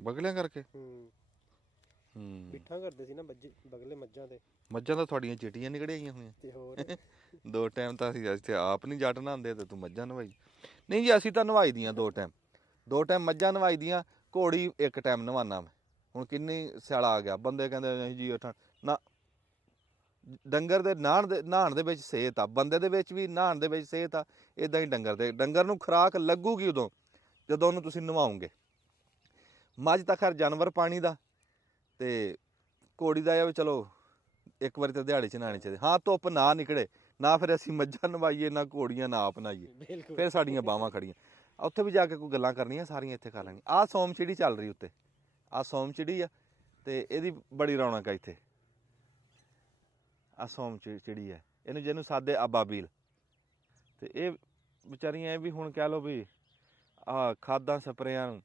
ਬਗਲਿਆਂ ਕਰਕੇ ਬਿੱਠਾ ਕਰਦੇ ਸੀ ਨਾ ਬਗਲੇ ਮੱਝਾਂ ਤੇ। ਮੱਝਾਂ ਤਾਂ ਤੁਹਾਡੀਆਂ ਚਿੱਟੀਆਂ ਨਿਕੜੀਆਂ ਆਈਆਂ ਹੋਈਆਂ। ਤੇ ਹੋਰ 2 ਟਾਈਮ ਤਾਂ ਅਸੀਂ ਇੱਥੇ ਆਪ ਨਹੀਂ ਜੱਟ ਨਹਾਉਂਦੇ, ਤੇ ਤੂੰ ਮੱਝਾਂ ਨਵਾਈ। ਨਹੀਂ ਜੀ, ਅਸੀਂ ਤਾਂ ਨਵਾਈ ਦੀਆਂ 2 ਟਾਈਮ। 2 ਟਾਈਮ ਮੱਝਾਂ ਨਵਾਈ ਦੀਆਂ, ਘੋੜੀ 1 ਟਾਈਮ ਨਵਾਉਣਾ ਮੈਂ। ਹੁਣ ਕਿੰਨੀ ਸਿਆਲਾ ਆ ਗਿਆ, ਬੰਦੇ ਕਹਿੰਦੇ ਨਹੀਂ ਜੀ ਨਾ, ਡੰਗਰ ਦੇ ਨਹਾਣ ਦੇ ਵਿੱਚ ਸਿਹਤ ਆ, ਬੰਦੇ ਦੇ ਵਿੱਚ ਵੀ ਨਹਾਣ ਦੇ ਵਿੱਚ ਸਿਹਤ ਆ, ਇਦਾਂ ਹੀ ਡੰਗਰ ਨੂੰ ਖੁਰਾਕ ਲੱਗੂਗੀ ਉਦੋਂ ਜਦੋਂ ਉਹਨੂੰ ਤੁਸੀਂ ਨਵਾਓਗੇ। ਮੱਝ ਤਾਂ ਖੈਰ ਜਾਨਵਰ ਪਾਣੀ ਦਾ, ਤੇ ਘੋੜੀ ਦਾ ਇਹ ਵੀ ਚਲੋ ਇੱਕ ਵਾਰੀ ਤਾਂ ਦਿਹਾੜੀ 'ਚ ਨਹਾਉਣੀ ਚਾਹੀਦੀ। ਹਾਂ ਧੁੱਪ ਨਾ ਨਿਕਲੇ ਨਾ, ਫਿਰ ਅਸੀਂ ਮੱਝਾਂ ਨਵਾਈਏ ਨਾ ਘੋੜੀਆਂ ਨਾ ਆਪ ਨਹਾਈਏ, ਫਿਰ ਸਾਡੀਆਂ ਬਾਹਾਂ ਖੜੀਆਂ। ਉੱਥੇ ਵੀ ਜਾ ਕੇ ਕੋਈ ਗੱਲਾਂ ਕਰਨੀਆਂ ਸਾਰੀਆਂ ਇੱਥੇ ਕਰ ਲੈਣੀਆਂ। ਆਹ ਸੋਮ ਚਿੜੀ ਚੱਲ ਰਹੀ ਉੱਤੇ, ਆਹ ਸੋਮ ਚਿੜੀ ਆ, ਤੇ ਇਹਦੀ ਬੜੀ ਰੌਣਕ ਆ ਇੱਥੇ। ਆਹ ਸੋਮ ਚਿੜੀ ਹੈ, ਜਿਹਨੂੰ ਸਾਦੇ ਅਬਾਬੀਲ। ਤੇ ਇਹ ਵਿਚਾਰੀਆਂ ਇਹ ਵੀ ਹੁਣ ਕਹਿ ਲਓ ਵੀ ਆਹ ਖਾਦਾਂ ਸਪਰੇਆਂ ਨੂੰ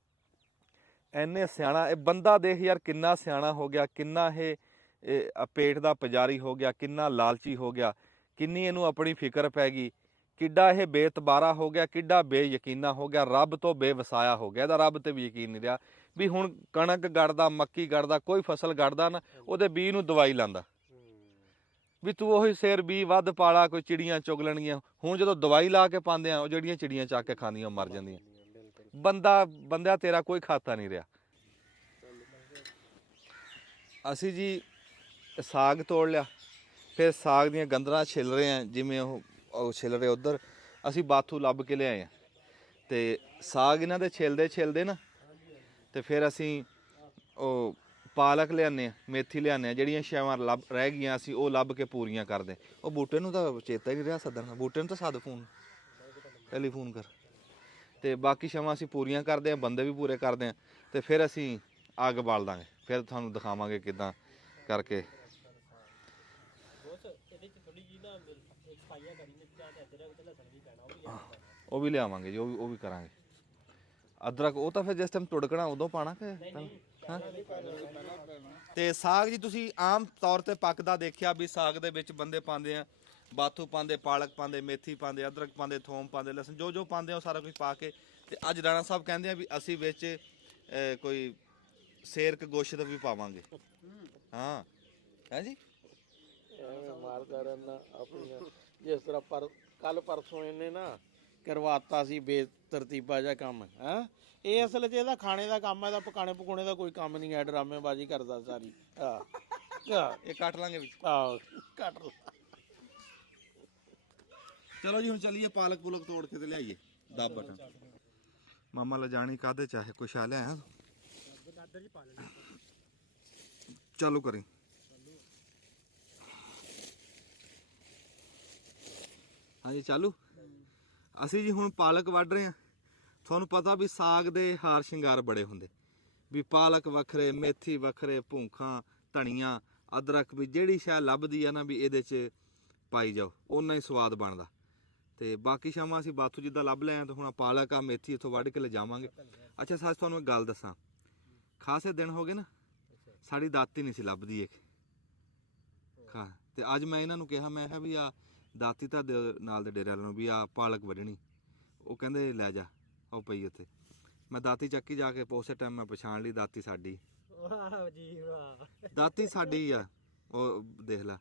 ਇੰਨੇ ਸਿਆਣਾ ਇਹ ਬੰਦਾ ਦੇਖ ਯਾਰ, ਕਿੰਨਾ ਸਿਆਣਾ ਹੋ ਗਿਆ, ਕਿੰਨਾ ਇਹ ਪੇਟ ਦਾ ਪੁਜਾਰੀ ਹੋ ਗਿਆ, ਕਿੰਨਾ ਲਾਲਚੀ ਹੋ ਗਿਆ, ਕਿੰਨੀ ਇਹਨੂੰ ਆਪਣੀ ਫਿਕਰ ਪੈ ਗਈ, ਕਿੱਡਾ ਇਹ ਬੇਤਬਾਰਾ ਹੋ ਗਿਆ, ਕਿੱਡਾ ਬੇਯਕੀਨਾ ਹੋ ਗਿਆ, ਰੱਬ ਤੋਂ ਬੇਵਸਾਇਆ ਹੋ ਗਿਆ। ਇਹਦਾ ਰੱਬ ਤੇ ਵੀ ਯਕੀਨ ਨਹੀਂ ਰਿਹਾ ਵੀ ਹੁਣ ਕਣਕ ਗੜਦਾ, ਮੱਕੀ ਗੜਦਾ, ਕੋਈ ਫਸਲ ਗੜਦਾ ਨਾ, ਉਹਦੇ ਬੀਜ ਨੂੰ ਦਵਾਈ ਲਾਂਦਾ ਵੀ ਤੂੰ ਉਹੀ ਸਿਰ ਬੀ ਵੱਧ ਪਾਲਾ, ਕੋਈ ਚਿੜੀਆਂ ਚੁਗ ਲੈਣਗੀਆਂ। ਹੁਣ ਜਦੋਂ ਦਵਾਈ ਲਾ ਕੇ ਪਾਉਂਦੇ ਆ, ਉਹ ਜਿਹੜੀਆਂ ਚਿੜੀਆਂ ਚੱਕ ਕੇ ਖਾਂਦੀਆਂ ਮਰ ਜਾਂਦੀਆਂ। ਬੰਦਿਆ ਤੇਰਾ ਕੋਈ ਖਾਤਾ ਨਹੀਂ ਰਿਹਾ। ਅਸੀਂ ਜੀ ਸਾਗ ਤੋੜ ਲਿਆ, ਫਿਰ ਸਾਗ ਦੀਆਂ ਗੰਦਲਾਂ ਛਿੱਲ ਰਹੇ ਆ, ਜਿਵੇਂ ਉਹ ਛਿੱਲ ਰਹੇ ਉੱਧਰ ਅਸੀਂ ਬਾਥੂ ਲੱਭ ਕੇ ਲਿਆਏ ਆ। ਤੇ ਸਾਗ ਇਹਨਾਂ ਦੇ ਛਿਲਦੇ ਨਾ, ਤੇ ਫਿਰ ਅਸੀਂ ਉਹ ਪਾਲਕ ਲਿਆਉਂਦੇ ਹਾਂ, ਮੇਥੀ ਲਿਆਉਂਦੇ ਹਾਂ, ਜਿਹੜੀਆਂ ਸ਼ੈਵਾਂ ਰਹਿ ਗਈਆਂ ਅਸੀਂ ਉਹ ਲੱਭ ਕੇ ਪੂਰੀਆਂ ਕਰਦੇ। ਉਹ ਬੂਟੇ ਨੂੰ ਤਾਂ ਚੇਤਾ ਹੀ ਨਹੀਂ ਰਿਹਾ ਸੱਦਣ, ਬੂਟੇ ਨੂੰ ਤਾਂ ਸੱਦ ਫੋਨ ਟੈਲੀਫੋਨ ਕਰ। ਤੇ ਬਾਕੀ ਸ਼ੈਵਾਂ ਅਸੀਂ ਪੂਰੀਆਂ ਕਰਦੇ ਹਾਂ, ਬੰਦੇ ਵੀ ਪੂਰੇ ਕਰਦੇ ਹਾਂ, ਤੇ ਫਿਰ ਅਸੀਂ ਅੱਗ ਬਾਲ ਦਾਂਗੇ। ਫਿਰ ਤੁਹਾਨੂੰ ਦਿਖਾਵਾਂਗੇ ਕਿੱਦਾਂ ਕਰਕੇ। ਉਹ ਵੀ ਲਿਆਵਾਂਗੇ ਜੀ, ਉਹ ਵੀ ਕਰਾਂਗੇ। ਅਦਰਕ ਉਹ ਤਾਂ ਫਿਰ ਜਿਸ ਟਾਈਮ ਤੁੜਕਣਾ ਉਦੋਂ ਪਾਣਾ ਕਿ ਹਾਂ। ਤੇ ਸਾਗ ਜੀ ਤੁਸੀਂ ਆਮ ਤੌਰ ਤੇ ਪੱਕਦਾ ਦੇਖਿਆ ਵੀ ਸਾਗ ਦੇ ਵਿੱਚ ਬੰਦੇ ਪਾਉਂਦੇ ਆ, ਬਾਥੂ ਪਾਉਂਦੇ, ਪਾਲਕ ਪਾਉਂਦੇ, ਮੇਥੀ ਪਾਉਂਦੇ, ਅਦਰਕ ਪਾਉਂਦੇ, ਥੋਮ ਪਾਉਂਦੇ, ਲਸਣ ਜੋ ਪਾਉਂਦੇ ਆ ਉਹ ਸਾਰਾ ਕੁਝ ਪਾ ਕੇ। ਤੇ ਅੱਜ ਰਾਣਾ ਸਾਹਿਬ ਕਹਿੰਦੇ ਆ ਵੀ ਅਸੀਂ ਵਿੱਚ ਕੋਈ ਸੇਰਕ ਗੋਸ਼ਤ ਵੀ ਪਾਵਾਂਗੇ। ਹਾਂ ਹੈ ਜੀ, ਮਾਰਦਾ ਰਹਿੰਦਾ ਆਪਣੀਆਂ। ਜਿਸ ਤਰ੍ਹਾਂ ਕੱਲ ਪਰਸੋਂ ਇਹਨੇ ਨਾ ਕਰਵਾਤਾ ਸੀ ਬੇਤਰਤੀਬਾ ਜਿਹਾ ਕੰਮ ਹੈ। ਇਹ ਅਸਲ 'ਚ ਇਹਦਾ ਖਾਣੇ ਦਾ ਕੰਮ ਹੈ, ਇਹਦਾ ਪਕਾਣੇ ਪਕਾਉਣੇ ਦਾ ਕੋਈ ਕੰਮ ਨਹੀਂ ਹੈ, ਡਰਾਮੇਬਾਜ਼ੀ ਕਰਦਾ ਸਾਰੀ। ਇਹ ਕੱਟ ਲਾਂਗੇ ਵਿੱਚ, ਕੱਟ ਲਾ। ਚਲੋ ਜੀ ਹੁਣ ਚੱਲੀਏ ਪਾਲਕ ਪੂਲਕ ਤੋੜ ਕੇ ਤੇ ਲਿਆਈਏ। ਦੱਬ ਬਟਨ ਮਾਮਾ ਲਜਾਣੀ ਕਾਹਦੇ ਚਾਹੇ ਕੁਛ ਆ ਲਿਆ ਚਾਲੂ ਕਰੀ। ਹਾਂਜੀ ਚਾਲੂ। ਅਸੀਂ ਜੀ ਹੁਣ ਪਾਲਕ ਵੱਢ ਰਹੇ ਹਾਂ। ਤੁਹਾਨੂੰ ਪਤਾ ਵੀ ਸਾਗ ਦੇ ਹਾਰ ਸ਼ਿੰਗਾਰ ਬੜੇ ਹੁੰਦੇ, ਵੀ ਪਾਲਕ ਵੱਖਰੇ, ਮੇਥੀ ਵੱਖਰੇ, ਭੂੰਖਾਂ, ਧਨੀਆ, ਅਦਰਕ, ਵੀ ਜਿਹੜੀ ਸ਼ਾਇਦ ਲੱਭਦੀ ਆ ਨਾ ਵੀ ਇਹਦੇ 'ਚ ਪਾਈ ਜਾਓ, ਓਨਾ ਹੀ ਸਵਾਦ ਬਣਦਾ। ਤੇ ਬਾਕੀ ਸ਼ਾਮਾਂ ਅਸੀਂ ਬਾਥੂ ਜਿੱਦਾਂ ਲੱਭ ਲਿਆ, ਤੇ ਹੁਣ ਪਾਲਕ ਆ, ਮੇਥੀ ਇੱਥੋਂ ਵੱਢ ਕੇ ਲਿਜਾਵਾਂਗੇ। ਅੱਛਾ ਸੱਚ ਤੁਹਾਨੂੰ ਇੱਕ ਗੱਲ ਦੱਸਾਂ, ਖਾਸੇ ਦਿਨ ਹੋ ਗਏ ਨਾ ਸਾਡੀ ਦਾਤੀ ਨਹੀਂ ਸੀ ਲੱਭਦੀ ਇੱਕ ਤੇ ਅੱਜ ਮੈਂ ਇਹਨਾਂ ਨੂੰ ਕਿਹਾ, ਮੈਂ ਕਿਹਾ ਵੀ ਆ ਦਾਤੀ ਤੁਹਾਡੇ ਨਾਲ ਦੇ ਡੇਰੇ ਵਾਲਿਆਂ ਨੂੰ ਵੀ ਆ ਪਾਲਕ ਵੱਢਣੀ। ਉਹ ਕਹਿੰਦੇ ਲੈ ਜਾ, ਉਹ ਪਈ ਉੱਥੇ। ਮੈਂ ਦਾਤੀ ਚੱਕੀ ਜਾ ਕੇ ਉਸੇ ਟਾਈਮ ਮੈਂ ਪਛਾਣ ਲਈ ਦਾਤੀ ਸਾਡੀ। ਵਾਹ ਜੀ ਵਾਹ, ਦਾਤੀ ਸਾਡੀ ਆ। ਉਹ ਦੇਖ ਲੈ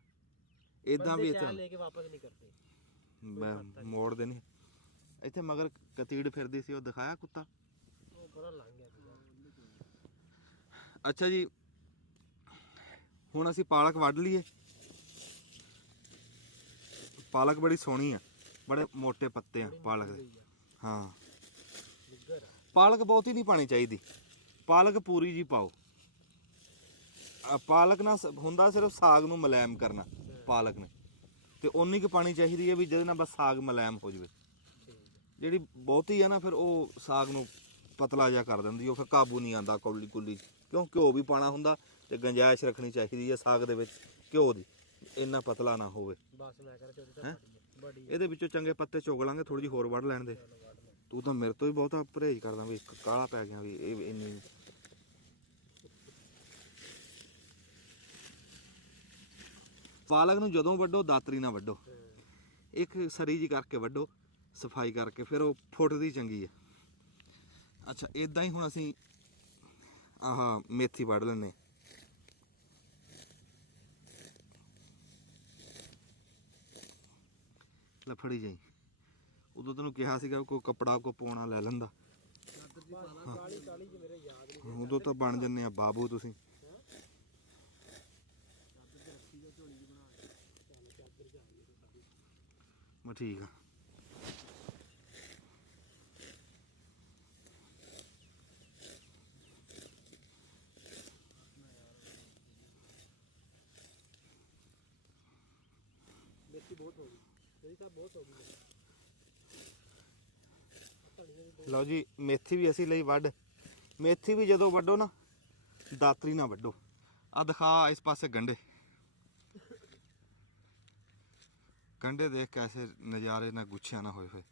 ਇਦਾਂ ਵੀ ਇੱਥੇ ਲੈ ਕੇ ਵਾਪਸ ਨਹੀਂ ਕਰਦੇ, ਮੈਂ ਮੋੜਦੇ ਨਹੀਂ। ਇੱਥੇ ਮਗਰ ਕਤੀੜ ਫਿਰਦੀ ਸੀ, ਉਹ ਦਿਖਾਇਆ ਕੁੱਤਾ, ਉਹ ਬੜਾ ਲੰਘ ਗਿਆ। ਅੱਛਾ ਜੀ ਹੁਣ ਅਸੀਂ ਪਾਲਕ ਵੱਢ ਲਈਏ। ਪਾਲਕ ਬੜੀ ਸੋਹਣੀ ਆ, ਬੜੇ ਮੋਟੇ ਪੱਤੇ ਆ ਪਾਲਕ ਦੇ। ਹਾਂ ਪਾਲਕ ਬਹੁਤੀ ਨਹੀਂ ਪਾਣੀ ਚਾਹੀਦੀ, ਪਾਲਕ ਪੂਰੀ ਜੀ ਪਾਓ। ਪਾਲਕ ਨਾ ਹੁੰਦਾ ਸਿਰਫ ਸਾਗ ਨੂੰ ਮੁਲਾਇਮ ਕਰਨਾ ਪਾਲਕ ਨੇ, ਤੇ ਓਨੀ ਕੁ ਪਾਣੀ ਚਾਹੀਦੀ ਹੈ ਵੀ ਜਿਹਦੇ ਨਾਲ ਬਸ ਸਾਗ ਮੁਲਾਇਮ ਹੋ ਜਾਵੇ। ਜਿਹੜੀ ਬਹੁਤੀ ਆ ਨਾ ਫਿਰ ਉਹ ਸਾਗ ਨੂੰ ਪਤਲਾ ਜਿਹਾ ਕਰ ਦਿੰਦੀ, ਉਹ ਫਿਰ ਕਾਬੂ ਨਹੀਂ ਆਉਂਦਾ ਕੌਲੀ ਕੁੱਲੀ। ਕਿਉਂ ਘਿਓ ਵੀ ਪਾਣਾ ਹੁੰਦਾ ਤੇ ਗੁੰਜਾਇਸ਼ ਰੱਖਣੀ ਚਾਹੀਦੀ ਹੈ ਸਾਗ ਦੇ ਵਿੱਚ ਘਿਓ ਦੀ, ਇੰਨਾ ਪਤਲਾ ਨਾ ਹੋਵੇ। ਇਹਦੇ ਵਿੱਚੋਂ ਚੰਗੇ ਪੱਤੇ ਚੁਗ ਲਾਂਗੇ, ਥੋੜੀ ਜਿਹੀ ਹੋਰ ਵੱਢ ਲੈਣ ਦੇ। ਤੂੰ ਤਾਂ ਮੇਰੇ ਤੋਂ ਹੀ ਬਹੁਤਾ ਪਰਹੇਜ਼ ਕਰਦਾ ਵੀ ਕਾਲਾ ਪੈ ਗਿਆ ਵੀ ਇਹ ਇੰਨੀ। ਪਾਲਕ ਨੂੰ ਜਦੋਂ ਵੱਢੋ ਦਾਤਰੀ ਨਾਲ ਵੱਢੋ, ਇੱਕ ਸਰੀ ਜੀ ਕਰਕੇ ਵੱਢੋ, ਸਫਾਈ ਕਰਕੇ, ਫਿਰ ਉਹ ਫੁੱਟਦੀ ਚੰਗੀ ਹੈ। ਅੱਛਾ ਇਦਾਂ ਹੀ ਹੁਣ ਅਸੀਂ ਆਹ ਮੇਥੀ ਵੱਢ ਲੈਂਦੇ। ਲਫੜੀ ਜਾਈ, ਉਦੋਂ ਤੈਨੂੰ ਕਿਹਾ ਸੀਗਾ ਕੋਈ ਕੱਪੜਾ ਕੋ ਪਾਉਣਾ ਲੈ ਲੈਂਦਾ। ਉਦੋਂ ਤਾਂ ਬਣ ਜੰਨੇ ਆ ਬਾਬੂ ਤੁਸੀਂ। ਮੈਂ ਠੀਕ ਆ। ਮੇਥੀ ਬਹੁਤ ਹੋ ਗਈ, ਇਹਦੀ ਤਾਂ ਬਹੁਤ ਹੋ ਗਈ। ਲਓ ਜੀ ਮੇਥੀ ਵੀ ਅਸੀਂ ਲਈ ਵੱਢ। ਮੇਥੀ ਵੀ ਜਦੋਂ ਵੱਢੋ ਨਾ ਦਾਤਰੀ ਨਾ ਵੱਢੋ। ਆ ਦਿਖਾ ਇਸ ਪਾਸੇ ਗੰਢੇ, ਗੰਢੇ ਦੇਖ ਕੈਸੇ ਨਜ਼ਾਰੇ ਨਾ ਗੁੱਛਿਆ ਨਾ ਹੋਏ ਹੋਏ।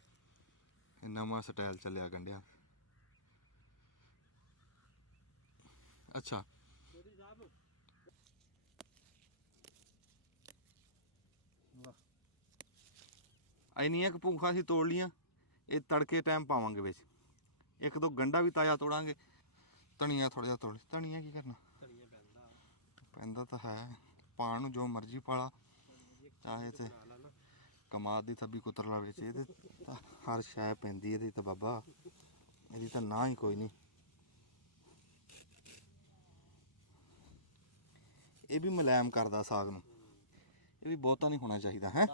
ਇਹ ਨਵਾਂ ਸਟਾਈਲ ਚੱਲਿਆ ਗੰਢਿਆਂ। ਅੱਛਾ ਇੰਨੀਆਂ ਕੁ ਭੁੱਖਾਂ ਅਸੀਂ ਤੋੜ ਲੀਆਂ। ਇਹ ਤੜਕੇ ਟਾਈਮ ਪਾਵਾਂਗੇ ਵਿੱਚ। ਇੱਕ ਦੋ ਗੰਢਾ ਵੀ ਤਾਜ਼ਾ ਤੋੜਾਂਗੇ। ਧਨੀਆ ਥੋੜਾ ਜਿਹਾ ਤੋੜ। ਧਨੀਆ ਕੀ ਕਰਨਾ? ਪੈਂਦਾ ਤਾਂ ਹੈ, ਪਾਣ ਨੂੰ ਜੋ ਮਰਜ਼ੀ ਪਾਲਾ, ਚਾਹੇ ਤੇ ਕਮਾਦ ਦੀ ਥੱਬੀ ਕੁਤਰ ਲਾ ਵਿੱਚ। ਇਹਦੇ ਤਾਂ ਹਰ ਸ਼ੈ ਪੈਂਦੀ ਇਹਦੀ ਤਾਂ ਬਾਬਾ, ਇਹਦੀ ਤਾਂ ਨਾ ਹੀ ਕੋਈ ਨਹੀਂ। ਇਹ ਵੀ ਮੁਲਾਇਮ ਕਰਦਾ ਸਾਗ ਨੂੰ। ਇਹ ਵੀ ਬਹੁਤਾ ਨਹੀਂ ਹੋਣਾ ਚਾਹੀਦਾ ਹੈ।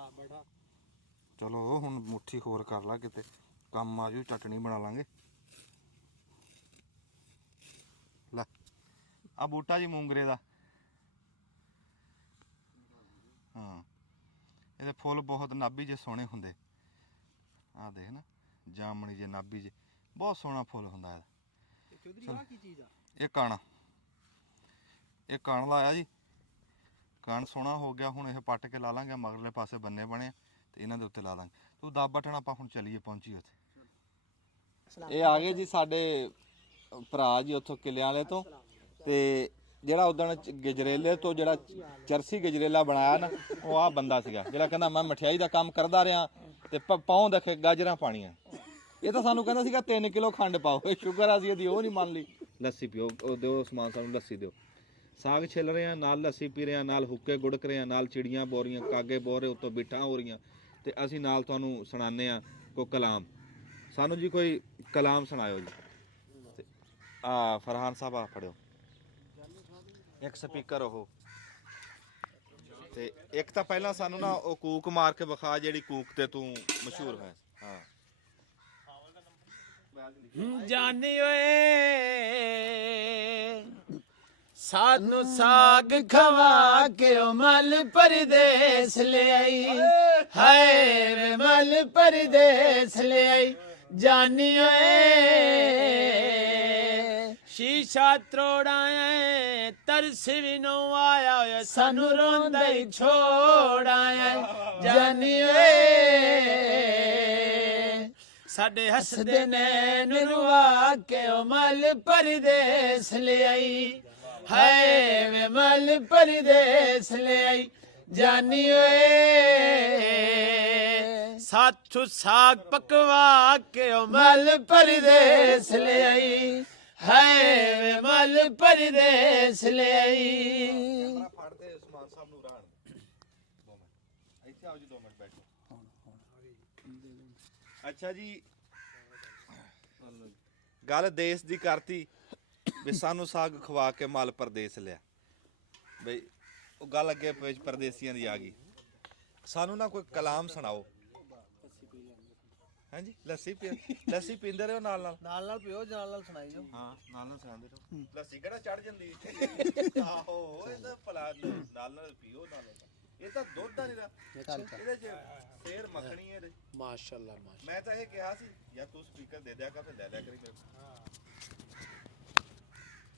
ਚਲੋ ਹੁਣ ਮੁੱਠੀ ਹੋਰ ਕਰ ਲਾ, ਕਿਤੇ ਕੰਮ ਆ ਜੂ, ਚਟਣੀ ਬਣਾ ਲਾਂਗੇ। ਲੈ ਆ ਬੂਟਾ ਜੀ ਮੂੰਗਰੇ ਦਾ। ਹਾਂ ਇਹਦੇ ਫੁੱਲ ਬਹੁਤ ਨਾਭੀ ਜੇ ਸੋਹਣੇ ਹੁੰਦੇ। ਆਹ ਦੇਖ ਨਾ ਜਾਮਣੀ ਜੇ ਨਾਭੀ ਜੇ, ਬਹੁਤ ਸੋਹਣਾ ਫੁੱਲ ਹੁੰਦਾ ਇਹਦਾ। ਕੀ ਚੀਜ਼ ਆ? ਇਹ ਕਾਣਾ, ਇਹ ਕਾਣ ਲਾਇਆ ਜੀ। ਕਾਣ ਸੋਹਣਾ ਹੋ ਗਿਆ। ਹੁਣ ਇਹ ਪੱਟ ਕੇ ਲਾ ਲਾਂਗੇ। ਮਗਰਲੇ ਪਾਸੇ ਬੰਨੇ ਬਣੇ ਤੇ ਇਹਨਾਂ ਦੇ ਉੱਤੇ ਲਾ ਦਾਂਗੇ। ਤੂੰ ਦੱਬ ਬਟਣ, ਆਪਾਂ ਹੁਣ ਚੱਲੀਏ, ਪਹੁੰਚੀਏ ਉੱਥੇ। ਇਹ ਆ ਗਏ ਜੀ ਸਾਡੇ ਭਰਾ ਜੀ ਉੱਥੋਂ ਕਿਲਿਆਂ ਵਾਲੇ ਤੋਂ। ਤੇ ਜਿਹੜਾ ਉਦਣ ਗਜਰੇਲੇ ਤੋਂ ਜਿਹੜਾ ਚਰਸੀ ਗਜਰੇਲਾ ਬਣਾਇਆ ਨਾ, ਉਹ ਆਹ ਬੰਦਾ ਸੀਗਾ ਜਿਹੜਾ ਕਹਿੰਦਾ ਮੈਂ ਮਠਿਆਈ ਦਾ ਕੰਮ ਕਰਦਾ ਰਿਹਾ ਤੇ ਪਾਉਂ ਦੇਖੇ ਗਾਜਰਾਂ ਪਾਣੀਆਂ। ਇਹ ਤਾਂ ਸਾਨੂੰ ਕਹਿੰਦਾ ਸੀਗਾ 3 ਕਿਲੋ ਖੰਡ ਪਾਓ। ਸ਼ੂਗਰ ਆ ਸੀ ਇਹਦੀ, ਉਹ ਨਹੀਂ ਮੰਨ ਲਈ। ਲੱਸੀ ਪੀਓ, ਉਹ ਦਿਓ ਸਮਾਨ ਸਾਨੂੰ, ਲੱਸੀ ਦਿਓ। ਸਾਗ ਛਿੱਲ ਰਹੇ ਆ, ਨਾਲ ਲੱਸੀ ਪੀ ਰਹੇ ਆ, ਨਾਲ ਹੁੱਕੇ ਗੁੜਕ ਰਹੇ ਆ, ਨਾਲ ਚਿੜੀਆਂ ਬੋ ਰਹੀਆਂ, ਕਾਗੇ ਬੋ ਰਹੇ, ਉੱਤੋਂ ਬਿੱਠਾਂ ਹੋ ਰਹੀਆਂ। ਤੇ ਅਸੀਂ ਨਾਲ ਤੁਹਾਨੂੰ ਸੁਣਾਉਂਦੇ ਆ ਕੋਈ ਕਲਾਮ। ਸਾਨੂੰ ਜੀ ਕੋਈ ਕਲਾਮ ਸੁਣਾਇਓ ਜੀ। ਤੇ ਆ ਫਰਹਾਨ ਸਾਹਿਬ ਆ ਫੜਿਓ ਇੱਕ ਸਪੀਕਰ। ਉਹ ਤੇ ਇੱਕ ਤਾਂ ਪਹਿਲਾਂ ਸਾਨੂੰ ਨਾ ਉਹ ਕੂਕ ਮਾਰ ਕੇ ਵਿਖਾ, ਜਿਹੜੀ ਕੂਕ ਤੇ ਤੂੰ ਮਸ਼ਹੂਰ ਹੋਇਆ। ਹਾਂ ਜਾਨੀ ਓਏ ਸਾਨੂੰ ਸਾਗ ਖਵਾ ਕੇ ਉਹ ਮਲ ਪਰਦੇਸ ਲਿਆਈ। ਹਾਏ ਵੇ ਮਲ ਪਰਦੇਸ ਲਿਆਈ। ਜਾਨੀ ਓਏ ਸ਼ੀਸ਼ਾ ਤਰੋੜਾਏ, ਤਰਸ ਵੀ ਨੋ ਆਇਆ ਓਏ, ਸਾਨੂੰ ਰੋਂਦਾ ਹੀ ਛੋੜਾਏ। ਜਾਨੀ ਓਏ ਸਾਡੇ ਹੱਸਦੇ ਨੈਣ ਰੁਆ ਕੇ ਉਹ ਮਲ ਪਰਦੇਸ ਲਿਆਈ। ਹਾਏ ਵੇ ਮਲ ਪਰਦੇਸ ਲਿਆਈ। ਜਾਨੀ ਓਏ ਸਾਥੂ ਸਾਗ ਪਕਵਾ ਕੇ ਉਹ ਮਲ ਪਰਦੇਸ ਲਿਆਈ। ਹਾਏ ਵੇ ਮਲ ਪਰਦੇਸ ਲਿਆਈ। ਫੜਦੇ ਉਸਮਾਨ ਸਾਹਿਬ ਨੂੰ ਰਾਣ 2 ਮਿੰਟ ਇੱਥੇ ਆਓ ਜੀ, 2 ਮਿੰਟ ਬੈਠੋ। ਅੱਛਾ ਜੀ, ਗੱਲ ਦੇਸ਼ ਦੀ ਕਰਤੀ ਵੀ ਸਾਨੂੰ ਸਾਗ ਖਵਾ ਕੇ ਮਲ ਪਰਦੇਸ ਲਿਆ। ਬਈ ਉਹ ਗੱਲ ਅੱਗੇ ਵਿੱਚ ਪਰਦੇਸੀਆਂ ਦੀ ਆ ਗਈ। ਸਾਨੂੰ ਨਾ ਕੋਈ ਕਲਾਮ ਸੁਣਾਓ। ਹਾਂਜੀ ਲੱਸੀ ਪੀ, ਲੱਸੀ ਪੀਂਦੇ ਰਹੋ ਨਾਲ ਨਾਲ ਪੀਓ, ਨਾਲ ਸੁਣਾਈ ਜੋ। ਹਾਂ ਨਾਲ ਸੁਣਾਉਂਦੇ ਰਹੋ। ਲੱਸੀ ਕਿਹੜਾ ਚੜ ਜਾਂਦੀ ਆਹੋ, ਇਹ ਤਾਂ ਭਲਾ ਨਾਲ ਪੀਓ ਨਾਲ। ਇਹ ਤਾਂ ਦੁੱਧ ਦਾ ਨਿਰਾ, ਇਹਦੇ ਚ ਫੇਰ ਮੱਖਣੀ ਇਹਦੇ। ਮਾਸ਼ਾਅੱਲਾ ਮੈਂ ਤਾਂ ਇਹ ਕਿਹਾ ਸੀ ਯਾਰ ਤੂੰ ਸਪੀਕਰ ਦੇ ਦਿਆ ਕਰ, ਫਿਰ ਲੈ ਲਿਆ ਕਰੀ ਮੇਰੇ।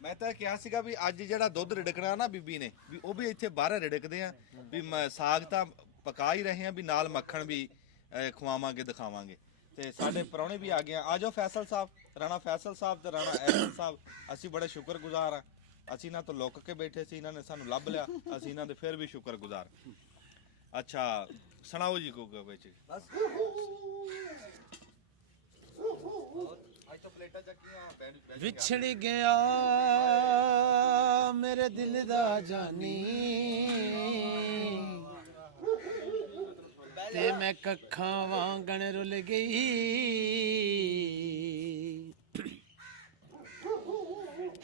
ਮੈਂ ਤਾਂ ਕਿਹਾ ਸੀਗਾ ਵੀ ਅੱਜ ਜਿਹੜਾ ਦੁੱਧ ਰਿੜਕਣਾ ਨਾ ਬੀਬੀ ਨੇ, ਵੀ ਉਹ ਵੀ ਇੱਥੇ ਬਾਹਰ ਰਿੜਕਦੇ ਆ। ਵੀ ਸਾਗ ਤਾਂ ਪਕਾ ਹੀ ਰਹੇ ਆ, ਵੀ ਨਾਲ ਮੱਖਣ ਵੀ ਖਵਾਵਾਂਗੇ, ਦਿਖਾਵਾਂਗੇ। ਤੇ ਸਾਡੇ ਪ੍ਰਾਹੁਣੇ ਵੀ ਆ ਗਏ। ਆ ਜਾਓ ਫੈਸਲ ਸਾਹਿਬ, ਰਾਣਾ ਫੈਸਲ ਸਾਹਿਬ ਤੇ ਰਾਣਾ ਐਸਨ ਸਾਹਿਬ। ਅਸੀਂ ਬੜੇ ਸ਼ੁਕਰਗੁਜ਼ਾਰ ਆ। ਅਸੀਂ ਇਹਨਾਂ ਤੋਂ ਲੁੱਕ ਕੇ ਬੈਠੇ ਸੀ, ਇਹਨਾਂ ਨੇ ਸਾਨੂੰ ਲੱਭ ਲਿਆ। ਅਸੀਂ ਇਹਨਾਂ ਦੇ ਫਿਰ ਵੀ ਸ਼ੁਕਰਗੁਜ਼ਾਰ। ਅੱਛਾ ਸੁਣਾਓ ਜੀ ਕੋਈ ਵਿੱਚ। ਵਿਛੜ ਗਿਆ ਮੇਰੇ ਦਿਲ ਦਾ ਜਾਨੀ, ਤੇ ਮੈਂ ਕੱਖਾਂ ਵਾਂਗਣ ਰੁੱਲ ਗਈ।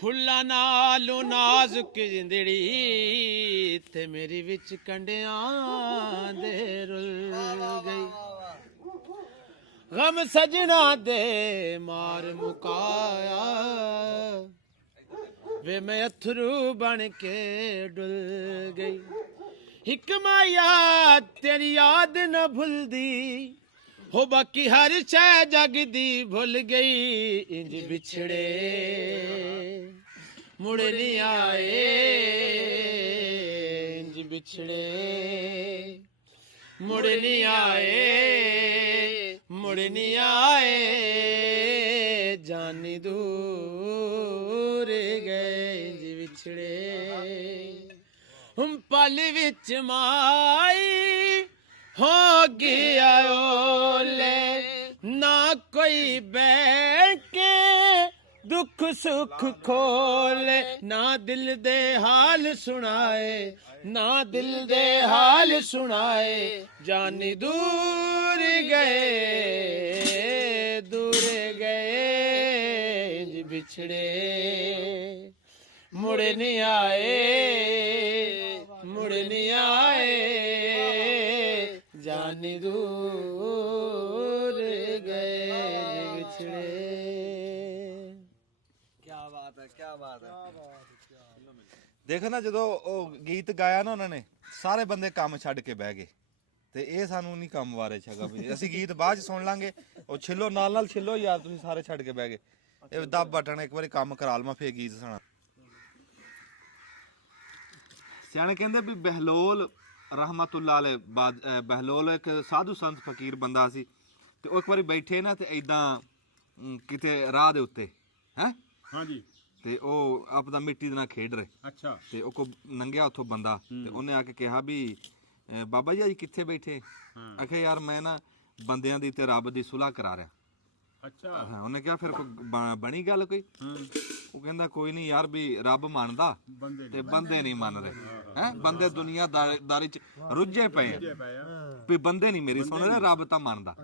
ਫੁੱਲਾਂ ਨਾਲੋਂ ਨਾਜ਼ੁਕ ਜਿੰਦੜੀ ਤੇ ਮੇਰੀ ਵਿੱਚ ਕੰਡਿਆਂ ਦੇ ਰੁੱਲ ਗਈ ਗਮ ਸਜਣਾ ਦੇ ਮਾਰ ਮੁਕਾਇਆ ਵੇ ਮੈਂ ਅਥਰੂ ਬਣ ਕੇ ਡੁੱਲ ਗਈ ਇੱਕ ਮਾਇਆ ਤੇਰੀ ਯਾਦ ਨਾ ਭੁੱਲਦੀ ਹੋ ਬਾਕੀ ਹਰ ਸ਼ੈ ਜਗ ਦੀ ਭੁੱਲ ਗਈ ਇੰਜ ਵਿਛੜੇ ਮੁੜ ਨਹੀਂ ਆਏ ਇੰਜ ਵਿਛੜੇ ਮੁੜ ਨਹੀਂ ਆਏ ਮੁੜ ਨਹੀਂ ਆਏ ਜਾਨੀ ਦੂਰ ਗਏ ਇੰਜ ਵਿਛੜੇ ਹਮ ਪਲ ਵਿੱਚ ਮਾਈ ਹੋ ਗਿਆ ਓਲੇ ਨਾ ਕੋਈ ਬਹਿ ਕੇ ਦੁੱਖ ਸੁੱਖ ਖੋਲੇ ਨਾ ਦਿਲ ਦੇ ਹਾਲ ਸੁਣਾਏ ਨਾ ਦਿਲ ਦੇ ਹਾਲ ਸੁਣਾਏ ਜਾਨੀ ਦੂਰ ਗਏ ਇੰਜ ਵਿਛੜੇ ਮੁੜ ਨਹੀਂ ਆਏ ਮੁੜ ਨਹੀਂ ਆਏ ਜਾਨੀ ਦੂਰ ਗਏ ਵਿਛੜੇ ਦੇਖੋ ਨਾ ਜਦੋਂ ਉਹ ਗੀਤ ਗਾਇਆ ਨਾ ਉਹਨਾਂ ਨੇ ਸਾਰੇ ਬੰਦੇ ਕੰਮ ਛੱਡ ਕੇ ਬਹਿ ਗਏ ਤੇ ਇਹ ਸਾਨੂੰ ਨਹੀਂ ਕੰਮ ਵਾਰੇ ਛਗਾ ਵੀ ਅਸੀਂ ਗੀਤ ਬਾਅਦ ਚ ਸੁਣ ਲਾਂਗੇ ਉਹ ਛਿੱਲੋ ਨਾਲ ਛਿੱਲੋ ਯਾਰ ਤੁਸੀਂ ਸਾਰੇ ਛੱਡ ਕੇ ਬਹਿ ਗਏ ਇਹ ਦੱਬ ਬਟਣ ਇੱਕ ਵਾਰੀ ਕੰਮ ਕਰਾ ਲਵਾਂ ਫੇਰ ਗੀਤ ਸੁਣਾ ਸਿਆਣੇ ਕਹਿੰਦੇ ਵੀ ਬਹਿਲੋਲ ਰਹਿਮਤੁल्लाह ਅਲੈਹ ਬਹਿਲੋਲ ਇੱਕ ਸਾਧੂ ਸੰਤ ਫਕੀਰ ਬੰਦਾ ਸੀ ਤੇ ਉਹ ਇੱਕ ਵਾਰੀ ਬੈਠੇ ਨਾ ਤੇ ਐਦਾਂ ਕਿਤੇ ਰਾਹ ਦੇ ਉੱਤੇ ਹੈ ਹਾਂਜੀ ਤੇ ਉਹ ਆਪਦਾ ਮਿੱਟੀ ਦੇ ਨਾਲ ਖੇਡ ਰਹੇ ਅੱਛਾ ਤੇ ਉਹ ਕੋ ਨੰਗਿਆ ਉੱਥੋਂ ਬੰਦਾ ਤੇ ਉਹਨੇ ਆ ਕੇ ਕਿਹਾ ਵੀ ਬਾਬਾ ਜੀ ਅੱਜ ਕਿੱਥੇ ਬੈਠੇ ਆਖਿਆ ਯਾਰ ਮੈਂ ਨਾ ਬੰਦਿਆਂ ਦੀ ਤੇ ਰੱਬ ਦੀ ਸੁਲ੍ਹਾ ਕਰਾ ਰਿਹਾ ਅੱਛਾ ਹਾਂ ਉਹਨੇ ਕਿਹਾ ਫਿਰ ਬਣੀ ਗੱਲ ਕੋਈ ਉਹ ਕਹਿੰਦਾ ਕੋਈ ਨਹੀਂ ਯਾਰ ਵੀ ਰੱਬ ਮੰਨਦਾ ਤੇ ਬੰਦੇ ਨਹੀਂ ਮੰਨ ਰਹੇ ਹੈ ਬੰਦੇ ਦੁਨੀਆਦਾਰੀ ਚ ਰੁੱਝੇ ਪਏ ਵੀ ਬੰਦੇ ਨਹੀਂ ਮੇਰੀ ਸੁਣ ਰਹੇ ਰੱਬ ਤਾਂ ਮੰਨਦਾ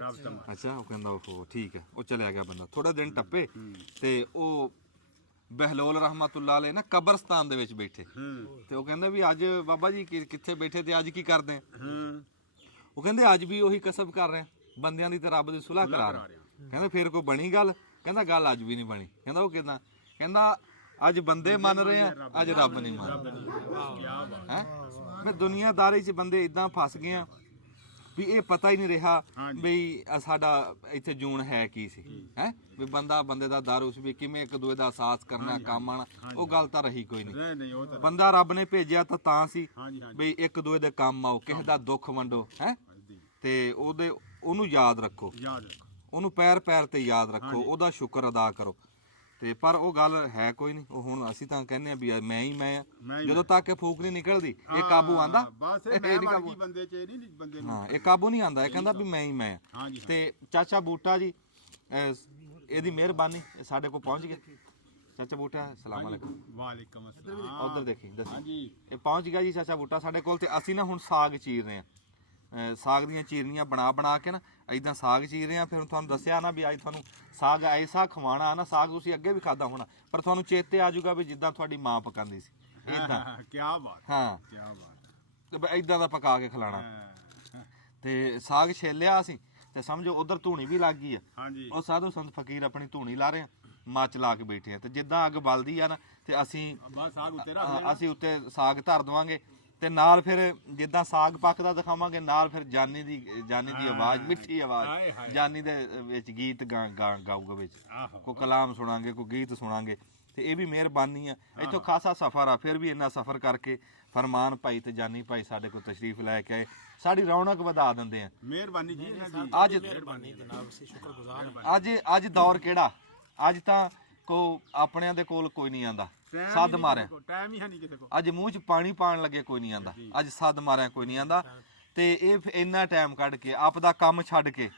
ਅੱਛਾ ਉਹ ਕਹਿੰਦਾ ਉਹ ਠੀਕ ਹੈ ਉਹ ਚਲਿਆ ਗਿਆ ਬੰਦਾ ਥੋੜਾ ਦਿਨ ਟੱਪੇ ਤੇ ਉਹ ਬਹਿਲੋਲ ਰਹਿਮਤੁल्लाह ਅਲੈਹ ਨਾ ਕਬਰਸਤਾਨ ਦੇ ਵਿੱਚ ਬੈਠੇ ਤੇ ਉਹ ਕਹਿੰਦੇ ਵੀ ਅੱਜ ਬਾਬਾ ਜੀ ਕਿੱਥੇ ਬੈਠੇ ਤੇ ਅੱਜ ਕੀ ਕਰਦੇ ਉਹ ਕਹਿੰਦੇ ਅੱਜ ਵੀ ਉਹੀ ਕਸਬ ਕਰ ਰਹੇ ਬੰਦਿਆਂ ਦੀ ਤੇ ਰੱਬ ਦੀ ਸੁਲ੍ਹਾ ਕਰਾ ਰਹੇ ਕਹਿੰਦਾ ਫਿਰ ਕੋਈ ਬਣੀ ਗੱਲ ਕਹਿੰਦਾ ਗੱਲ ਅੱਜ ਵੀ ਨਹੀਂ ਬਣੀ ਕਹਿੰਦਾ ਉਹ ਕਿਦਾਂ ਕਹਿੰਦਾ ਅੱਜ ਬੰਦੇ ਮੰਨ ਰਹੇ ਆ ਅੱਜ ਰੱਬ ਨਹੀਂ ਮੰਨ ਹੈ ਮੈਂ ਦੁਨੀਆਦਾਰੀ 'ਚ ਬੰਦੇ ਇਦਾਂ ਫਸ ਗਏ ਆ ਵੀ ਇਹ ਪਤਾ ਹੀ ਨਹੀਂ ਰਿਹਾ ਵੀ ਸਾਡਾ ਇੱਥੇ ਜੂਨ ਹੈ ਕੀ ਸੀ ਹੈ ਵੀ ਬੰਦਾ ਬੰਦੇ ਦਾ ਦਰ ਉਸ ਵੀ ਕਿਵੇਂ ਇੱਕ ਦੂਏ ਦਾ ਅਹਿਸਾਸ ਕਰਨਾ ਕੰਮ ਆਣਾ ਉਹ ਗੱਲ ਤਾਂ ਰਹੀ ਕੋਈ ਨਹੀਂ ਬੰਦਾ ਰੱਬ ਨੇ ਭੇਜਿਆ ਤਾਂ ਸੀ ਵੀ ਇੱਕ ਦੂਏ ਦੇ ਕੰਮ ਆਓ ਕਿਸੇ ਦਾ ਦੁੱਖ ਵੰਡੋ ਹੈ ਤੇ ਉਹਨੂੰ ਯਾਦ ਰੱਖੋ ਉਹਨੂੰ ਪੈਰ ਪੈਰ ਤੇ ਯਾਦ ਰੱਖੋ ਉਹਦਾ ਸ਼ੁਕਰ ਅਦਾ ਕਰੋ ਤੇ ਪਰ ਉਹ ਗੱਲ ਹੈ ਕੋਈ ਨਹੀਂ ਉਹ ਹੁਣ ਅਸੀਂ ਤਾਂ ਕਹਿੰਦੇ ਆ ਵੀ ਮੈਂ ਹੀ ਮੈਂ ਆ ਜਦੋਂ ਤੱਕ ਇਹ ਫੂਕ ਨਹੀਂ ਨਿਕਲਦੀ ਇਹ ਕਾਬੂ ਆਂਦਾ ਇਹ ਨਹੀਂ ਕਾਬੂ ਬੰਦੇ ਚ ਇਹ ਨਹੀਂ ਬੰਦੇ ਨੂੰ ਹਾਂ ਇਹ ਕਾਬੂ ਨਹੀਂ ਆਂਦਾ ਇਹ ਕਹਿੰਦਾ ਵੀ ਮੈਂ ਹੀ ਮੈਂ ਆ ਤੇ ਚਾਚਾ ਬੂਟਾ ਜੀ ਇਹਦੀ ਮਿਹਰਬਾਨੀ ਸਾਡੇ ਕੋਲ ਪਹੁੰਚ ਗਿਆ ਚਾਚਾ ਬੂਟਾ ਸਲਾਮ ਅਲੈਕੁਮ ਵਾਲੇਕਮ ਅਸਲਾਮ ਉਧਰ ਦੇਖੀ ਦੱਸੀ ਇਹ ਪਹੁੰਚ ਗਿਆ ਜੀ ਚਾਚਾ ਬੂਟਾ ਸਾਡੇ ਕੋਲ ਤੇ ਅਸੀਂ ਨਾ ਹੁਣ ਸਾਗ ਚੀਰ ਰਹੇ ਆ ਸਾਗ ਦੀਆਂ ਚੀਰਨੀਆਂ ਬਣਾ ਕੇ ਨਾ ਇਦਾਂ ਸਾਗ ਚੀਰ ਰਹੇ ਆ ਫਿਰ ਤੁਹਾਨੂੰ ਦੱਸਿਆ ਨਾ ਵੀ ਅੱਜ ਤੁਹਾਨੂੰ ਸਾਗ ਐਸਾ ਖਵਾਣਾ ਨਾ ਸਾਗ ਤੁਸੀਂ ਅੱਗੇ ਵੀ ਖਾਦਾ ਹੋਣਾ ਪਰ ਤੁਹਾਨੂੰ ਚੇਤੇ ਆ ਜਾਊਗਾ ਵੀ ਜਿੱਦਾਂ ਤੁਹਾਡੀ ਮਾਂ ਪਕਾਉਂਦੀ ਸੀ ਇਦਾਂ ਕੀ ਬਾਤ ਹਾਂ ਕੀ ਬਾਤ ਤੇ ਇਦਾਂ ਦਾ ਪਕਾ ਕੇ ਖਿਲਾਣਾ ਤੇ ਸਾਗ ਛੇਲਿਆ ਅਸੀਂ ਤੇ ਸਮਝੋ ਉਧਰ ਧੂਣੀ ਵੀ ਲੱਗ ਗਈ ਆ ਉਹ ਸਾਧੂ ਸੰਤ ਫਕੀਰ ਆਪਣੀ ਧੂਣੀ ਲਾ ਰਹੇ ਆ ਮੱਚ ਲਾ ਕੇ ਬੈਠੇ ਆ ਤੇ ਜਿੱਦਾਂ ਅੱਗ ਬਲਦੀ ਆ ਨਾ ਤੇ ਅਸੀਂ ਉੱਤੇ ਸਾਗ ਧਰ ਦਵਾਂਗੇ ਤੇ ਨਾਲ ਫਿਰ ਜਿੱਦਾਂ ਸਾਗ ਪੱਕਦਾ ਦਿਖਾਵਾਂਗੇ ਨਾਲ ਫਿਰ ਜਾਨੀ ਦੀ ਆਵਾਜ਼ ਮਿੱਠੀ ਆਵਾਜ਼ ਜਾਨੀ ਦੇ ਵਿੱਚ ਗੀਤ ਗਾਊਗਾ ਵਿੱਚ ਕੋਈ ਕਲਾਮ ਸੁਣਾਂਗੇ ਕੋਈ ਗੀਤ ਸੁਣਾਂਗੇ ਤੇ ਇਹ ਵੀ ਮਿਹਰਬਾਨੀ ਆ ਇੱਥੋਂ ਖਾਸਾ ਸਫ਼ਰ ਆ ਫਿਰ ਵੀ ਇੰਨਾ ਸਫ਼ਰ ਕਰਕੇ ਫਰਮਾਨ ਭਾਈ ਤੇ ਜਾਨੀ ਭਾਈ ਸਾਡੇ ਕੋਲ ਤਸ਼ਰੀਫ ਲੈ ਕੇ ਆਏ ਸਾਡੀ ਰੌਣਕ ਵਧਾ ਦਿੰਦੇ ਆ ਮਿਹਰਬਾਨੀ ਜੀ ਅੱਜ ਮਿਹਰਬਾਨੀ ਜਨਾਬ ਅਸੀਂ ਸ਼ੁਕਰਗੁਜ਼ਾਰ ਹਾਂ ਅੱਜ ਦੌਰ ਕਿਹੜਾ ਅੱਜ ਤਾਂ ਆਪਣਿਆਂ ਦੇ ਕੋਲ ਕੋਈ ਨਹੀਂ ਆਂਦਾ ਸੱਦ ਮਾਰਿਆ ਟਾਈਮ ਹੀ ਹੈ ਨਹੀਂ ਕਿਸੇ ਕੋਲ ਅੱਜ ਮੂੰਹ 'ਚ ਪਾਣੀ ਪਾਣ ਲੱਗੇ ਕੋਈ ਨਹੀਂ ਆਂਦਾ ਅੱਜ ਸੱਦ ਮਾਰਿਆ ਕੋਈ ਨਹੀਂ ਆਂਦਾ ਤੇ ਇਹ ਇੰਨਾ ਟਾਈਮ ਕੱਢ ਕੇ ਆਪਦਾ ਕੰਮ ਛੱਡ ਕੇ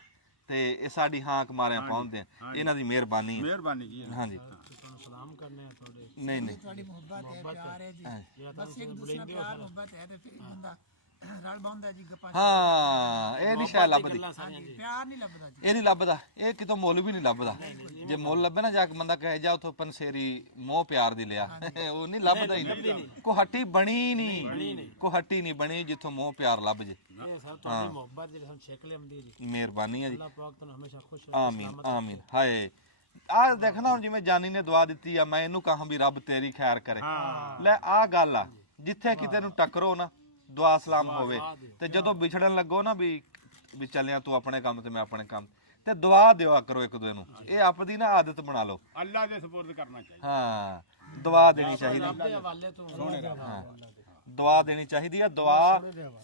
ਤੇ ਇਹ ਸਾਡੀ ਹਾਂਕ ਮਾਰਿਆ ਪਹੁੰਚਦੇ ਆ ਇਹਨਾਂ ਦੀ ਮਿਹਰਬਾਨੀ ਜੀ ਹਾਂਜੀ ਤੁਹਾਨੂੰ ਸਲਾਮ ਕਰਨੇ ਆ ਤੁਹਾਡੇ ਨਹੀਂ ਤੁਹਾਡੀ ਮੁਹੱਬਤ ਹੈ ਪਿਆਰ ਹੈ ਜੀ ਬਸ ਇੱਕ ਦੂਸਰੇ ਪਿਆਰ ਮੁਹੱਬਤ ਹੈ ਤੇ ਫਿਰ ਬੰਦਾ ਰਲ ਬੰਦਾ ਜੀ ਗੱਪਾਂ ਹਾਂ ਇਹ ਨਹੀਂ ਸ਼ਾਇਦ ਲੱਭਦੀ, ਪਿਆਰ ਨਹੀਂ ਲੱਭਦਾ ਜੀ। ਇਹ ਨਹੀਂ ਲੱਭਦਾ, ਇਹ ਕਿਤੋਂ ਮੁੱਲ ਵੀ ਨਹੀਂ ਲੱਭਦਾ। ਜੇ ਮੁੱਲ ਲੱਭੇ ਨਾ ਜਾ ਕੇ ਬੰਦਾ ਕਹੇ ਜਾ ਉਥੋਂ ਪੰਸੇਰੀ ਮੋਹ ਪਿਆਰ ਦੀ ਲਿਆ, ਉਹ ਨਹੀਂ ਲੱਭਦਾ ਹੀ ਨਹੀਂ। ਕੋ ਹੱਟੀ ਬਣੀ ਨਹੀਂ, ਕੋ ਹੱਟੀ ਨਹੀਂ ਬਣੀ ਜਿੱਥੋਂ ਮੋਹ ਪਿਆਰ ਲੱਭ ਜੇ। ਇਹ ਸਭ ਤੁਹਾਡੀ ਮੁਹੱਬਤ ਜਿਹੜੀ ਸਾਨੂੰ ਛੇਕ ਲਿਆਉਂਦੀ ਜੀ। ਮਿਹਰਬਾਨੀ ਹੈ ਜੀ, ਅੱਲਾਹ ਪਾਕ ਤੁਹਾਨੂੰ ਹਮੇਸ਼ਾ ਖੁਸ਼ ਆਮੀਨ ਆਮੀਨ। ਹਾਏ ਆਹ ਦੇਖਣਾ ਹੁਣ ਜਿਵੇਂ ਜਾਨੀ ਨੇ ਦੁਆ ਦਿੱਤੀ ਆ, ਮੈਂ ਇਹਨੂੰ ਕਹਾਂ ਵੀ ਰੱਬ ਤੇਰੀ ਖੈਰ ਕਰੇ। ਲੈ ਆਹ ਗੱਲ ਆ, ਜਿੱਥੇ ਕਿਤੇ ਨੂੰ ਟੱਕਰੋ ਨਾ ਦੁਆ ਸਲਾਮ ਹੋਵੇ, ਤੇ ਜਦੋਂ ਵਿਛੜਨ ਲੱਗੋ ਨਾ ਵੀ ਚੱਲਿਆ ਤੂੰ ਆਪਣੇ ਕੰਮ ਤੇ ਮੈਂ ਆਪਣੇ ਕੰਮ, ਤੇ ਦੁਆ ਦਿਆ ਕਰੋ ਇੱਕ ਦੂਜੇ ਨੂੰ। ਇਹ ਆਪਦੀ ਨਾ ਆਦਤ ਬਣਾ ਲਓ। ਅੱਲਾ ਦੇ ਸਪੁਰਦ ਕਰਨਾ ਚਾਹੀਦਾ। ਹਾਂ ਦੁਆ ਦੇਣੀ ਚਾਹੀਦੀ, ਹਵਾਲੇ ਤੋਂ ਦੁਆ ਦੇਣੀ ਚਾਹੀਦੀ ਆ। ਦੁਆ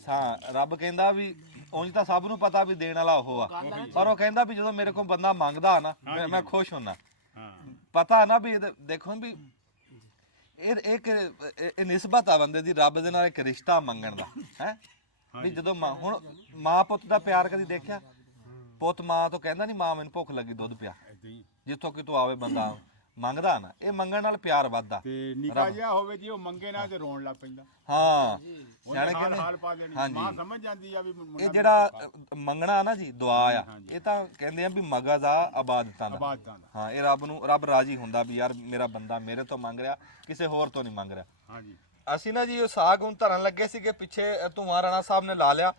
ਹਾਂ ਰੱਬ ਕਹਿੰਦਾ ਵੀ ਉਂਝ ਤਾਂ ਸਭ ਨੂੰ ਪਤਾ ਵੀ ਦੇਣ ਵਾਲਾ ਉਹ ਆ, ਪਰ ਉਹ ਕਹਿੰਦਾ ਵੀ ਜਦੋਂ ਮੇਰੇ ਕੋਲ ਬੰਦਾ ਮੰਗਦਾ ਨਾ ਮੈਂ ਖੁਸ਼ ਹੁੰਨਾ। ਪਤਾ ਨਾ ਵੀ ਦੇਖੋ ਵੀ ਇਹ ਇੱਕ ਇਹ ਨਿਸਬਤ ਆ ਬੰਦੇ ਦੀ ਰੱਬ ਦੇ ਨਾਲ, ਇੱਕ ਰਿਸ਼ਤਾ ਮੰਗਣ ਦਾ ਹੈ ਵੀ ਜਦੋਂ ਹੁਣ ਮਾਂ ਪੁੱਤ ਦਾ ਪਿਆਰ ਕਦੀ ਦੇਖਿਆ? ਪੁੱਤ ਮਾਂ ਤੋਂ ਕਹਿੰਦਾ ਨਹੀਂ ਮਾਂ ਮੈਨੂੰ ਭੁੱਖ ਲੱਗੀ ਦੁੱਧ ਪਿਆ, ਜਿੱਥੋਂ ਕਿ ਤੂੰ ਆਵੇ ਬੰਦਾ ਮੰਗਦਾ ਨਾ, ਇਹ ਮੰਗਣ ਨਾਲ ਪਿਆਰ ਵੱਧਦਾ। ਤੇ ਨਿੱਕਾ ਜਿਹਾ ਹੋਵੇ ਜੀ ਉਹ ਮੰਗੇ ਨਾ ਤੇ ਰੋਣ ਲੱਗ ਪੈਂਦਾ। ਹਾਂ ਸਿਆਣੇ ਕਹਿੰਦੇ ਹਾਲ ਪਾ ਦੇਣੀ, ਮਾਂ ਸਮਝ ਜਾਂਦੀ ਆ ਵੀ ਇਹ ਜਿਹੜਾ ਮੰਗਣਾ ਨਾ ਜੀ ਦੁਆ ਆ, ਇਹ ਤਾਂ ਕਹਿੰਦੇ ਆ ਵੀ ਮਗਜ਼ ਆ ਇਬਾਦਤਾਂ ਦਾ। ਹਾਂ ਇਹ ਰੱਬ ਰਾਜੀ ਹੁੰਦਾ ਵੀ ਯਾਰ ਮੇਰਾ ਬੰਦਾ ਮੇਰੇ ਤੋਂ ਮੰਗ ਰਿਹਾ, ਕਿਸੇ ਹੋਰ ਤੋਂ ਨਹੀਂ ਮੰਗ ਰਿਹਾ। ਹਾਂਜੀ ਅਸੀਂ ਨਾ ਜੀ ਉਹ ਸਾਗ ਹੁਣ ਧਰਨ ਲੱਗੇ ਸੀਗੇ, ਪਿੱਛੇ ਧੂਆਂ ਰਾਣਾ ਸਾਹਿਬ ਨੇ ਲਾ ਲਿਆ,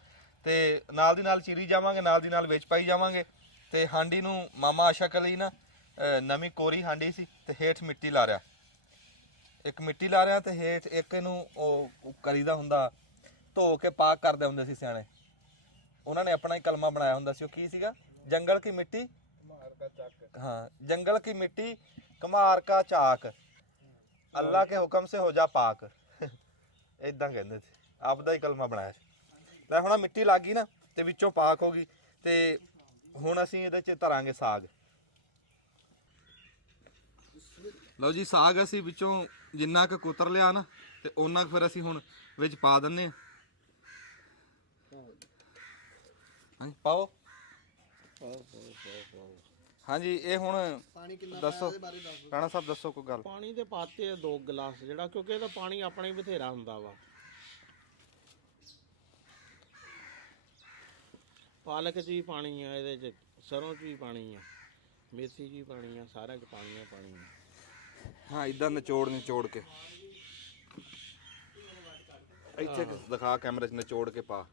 ਤੇ ਨਾਲ ਦੀ ਨਾਲ ਚੀਰੀ ਜਾਵਾਂਗੇ, ਨਾਲ ਦੀ ਨਾਲ ਵਿੱਚ ਪਾਈ ਜਾਵਾਂਗੇ। ਤੇ ਹਾਂਡੀ ਨੂੰ ਮਾਮਾ ਅਸ਼ਕ ਅਲੀ ਨਾ ਨਵੀਂ ਕੋਰੀ ਹਾਂਡੀ ਸੀ, ਤੇ ਹੇਠ ਮਿੱਟੀ ਲਾ ਰਿਆ, ਇੱਕ ਮਿੱਟੀ ਲਾ ਰਿਆ, ਤੇ ਹੇਠ ਇੱਕ ਇਹਨੂੰ ਉਹ ਕਰੀਦਾ ਹੁੰਦਾ, ਧੋ ਕੇ ਪਾਕ ਕਰਦੇ ਹੁੰਦੇ ਸੀ ਸਿਆਣੇ। ਉਹਨਾਂ ਨੇ ਆਪਣਾ ਹੀ ਕਲਮਾ ਬਣਾਇਆ ਹੁੰਦਾ ਸੀ, ਉਹ ਕੀ ਸੀਗਾ? ਜੰਗਲ ਕੀ ਮਿੱਟੀ, ਹਾਂ ਜੰਗਲ ਕੀ ਮਿੱਟੀ ਕਮਾਰ ਕਾ ਚਾਕ, ਅੱਲਾ ਕੇ ਹੁਕਮ ਸੇ ਹੋ ਜਾ ਪਾਕ, ਇਦਾਂ ਕਹਿੰਦੇ ਸੀ। ਆਪਦਾ ਹੀ ਕਲਮਾ ਬਣਾਇਆ ਸੀ। ਲੈ ਹੁਣ ਮਿੱਟੀ ਲੱਗ ਗਈ ਨਾ, ਤੇ ਵਿੱਚੋਂ ਪਾਕ ਹੋ ਗਈ, ਤੇ ਹੁਣ ਅਸੀਂ ਇਹਦੇ 'ਚ ਧਰਾਂਗੇ ਸਾਗ। ਲਓ ਜੀ ਸਾਗ ਅਸੀਂ ਵਿੱਚੋਂ ਜਿੰਨਾ ਕੁ ਕੁਤਰ ਲਿਆ ਨਾ, ਤੇ ਉਹਨਾਂ ਕੁ ਫਿਰ ਅਸੀਂ ਹੁਣ ਵਿੱਚ ਪਾ ਦਿੰਨੇ ਆ। ਹਾਂਜੀ ਪਾਓ। ਹਾਂਜੀ ਇਹ ਹੁਣ ਦੱਸੋ ਰਾਣਾ ਸਾਹਿਬ, ਦੱਸੋ ਕੋਈ ਗੱਲ। ਪਾਣੀ ਦੇ ਪਾਤੇ 2 ਗਲਾਸ ਜਿਹੜਾ, ਕਿਉਂਕਿ ਇਹਦਾ ਪਾਣੀ ਆਪਣਾ ਹੀ ਬਥੇਰਾ ਹੁੰਦਾ ਵਾ। ਪਾਲਕ 'ਚ ਵੀ ਪਾਣੀ ਆ, ਇਹਦੇ 'ਚ ਸਰੋਂ 'ਚ ਵੀ ਪਾਣੀ ਆ, ਮੇਥੀ 'ਚ ਵੀ ਪਾਣੀ ਆ, ਸਾਰਿਆਂ 'ਚ ਪਾਣੀ ਆ। ਹਾਂ ਇਦਾਂ ਨਿਚੋੜ ਕੇ ਇੱਥੇ ਦਿਖਾ ਕੈਮਰੇ 'ਚ, ਨਿਚੋੜ ਕੇ ਪਾ।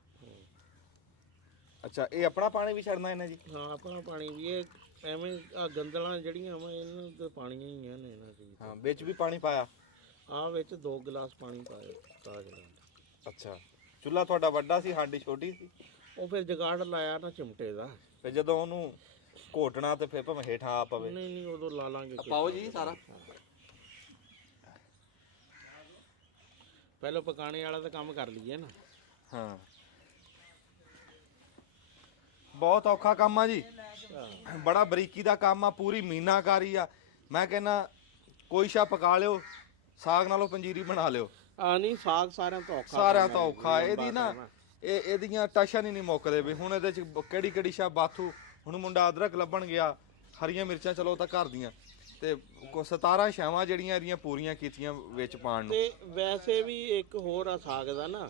ਅੱਛਾ ਇਹ ਆਪਣਾ ਪਾਣੀ ਵੀ ਛੱਡਣਾ ਇਹਨੇ ਜੀ? ਹਾਂ ਆਪਣਾ ਪਾਣੀ ਵੀ, ਇਹ ਐਵੇਂ ਆ ਗੰਦਲਾਂ ਜਿਹੜੀਆਂ ਵਾ ਇਹਨਾਂ ਤੇ ਪਾਣੀਆਂ ਹੀ ਆ ਨੇ ਇਹਨਾਂ 'ਚ। ਹਾਂ ਵਿੱਚ ਵੀ ਪਾਣੀ ਪਾਇਆ? ਆ ਵਿੱਚ 2 ਗਲਾਸ ਪਾਣੀ ਪਾਇਆ ਸਾਗ ਦਾ। ਅੱਛਾ ਚੁੱਲ੍ਹਾ ਤੁਹਾਡਾ ਵੱਡਾ ਸੀ, ਹਾਂਡੀ ਛੋਟੀ ਸੀ? ਉਹ ਫਿਰ ਜਗਾੜ ਲਾਇਆ ਨਾ ਚਿਮਟੇ ਦਾ, ਤੇ ਜਦੋਂ ਉਹਨੂੰ ਘੋਟਣਾ ਤੇ ਫਿਰ ਭਾਵੇਂ ਹੇਠਾਂ ਆ ਪਵੇ। ਨਹੀਂ ਉਦੋਂ ਲਾ ਲਾਂਗੇ। ਪਾਓ ਜੀ ਸਾਰਾ। ਪਹਿਲਾਂ ਪਕਾਣੇ ਵਾਲਾ ਤਾਂ ਕੰਮ ਕਰ ਲਈਏ ਨਾ। ਹਾਂ ਬਹੁਤ ਔਖਾ ਕੰਮ ਆ ਜੀ, ਬੜਾ ਬਰੀਕੀ ਦਾ ਕੰਮ ਆ, ਪੂਰੀ ਮੀਨਾਕਾਰੀ ਆ। ਮੈਂ ਕਹਿੰਦਾ ਕੋਈ ਸ਼ਾ ਪਕਾ ਲਿਓ, ਸਾਗ ਨਾਲੋਂ ਪੰਜੀਰੀ ਬਣਾ ਲਿਓ। ਆ ਨਹੀਂ ਸਾਗ ਸਾਰਿਆਂ ਤੋਂ ਔਖਾ, ਸਾਰਿਆਂ ਤੋਂ ਔਖਾ। ਇਹਦੀ ਨਾ ਇਹਦੀਆਂ ਟਸ਼ਨ ਹੀ ਨਹੀਂ ਮੁੱਕਦੇ ਵੀ। ਹੁਣ ਇਹਦੇ ਚ ਕਿਹੜੀ ਸ਼ਾ ਬਾਥੂ, ਹੁਣ ਮੁੰਡਾ ਅਦਰਕ ਲੱਭਣ ਗਿਆ, ਹਰੀਆਂ ਮਿਰਚਾਂ ਚਲੋ ਤਾਂ ਘਰ ਦੀਆਂ, ਤੇ 17 ਛਾਵਾਂ ਜਿਹੜੀਆਂ ਇਹਦੀਆਂ ਪੂਰੀਆਂ ਕੀਤੀਆਂ ਵਿੱਚ ਪਾਣ ਨੂੰ। ਤੇ ਵੈਸੇ ਵੀ ਇੱਕ ਹੋਰ ਆ ਸਾਗ ਦਾ ਨਾ,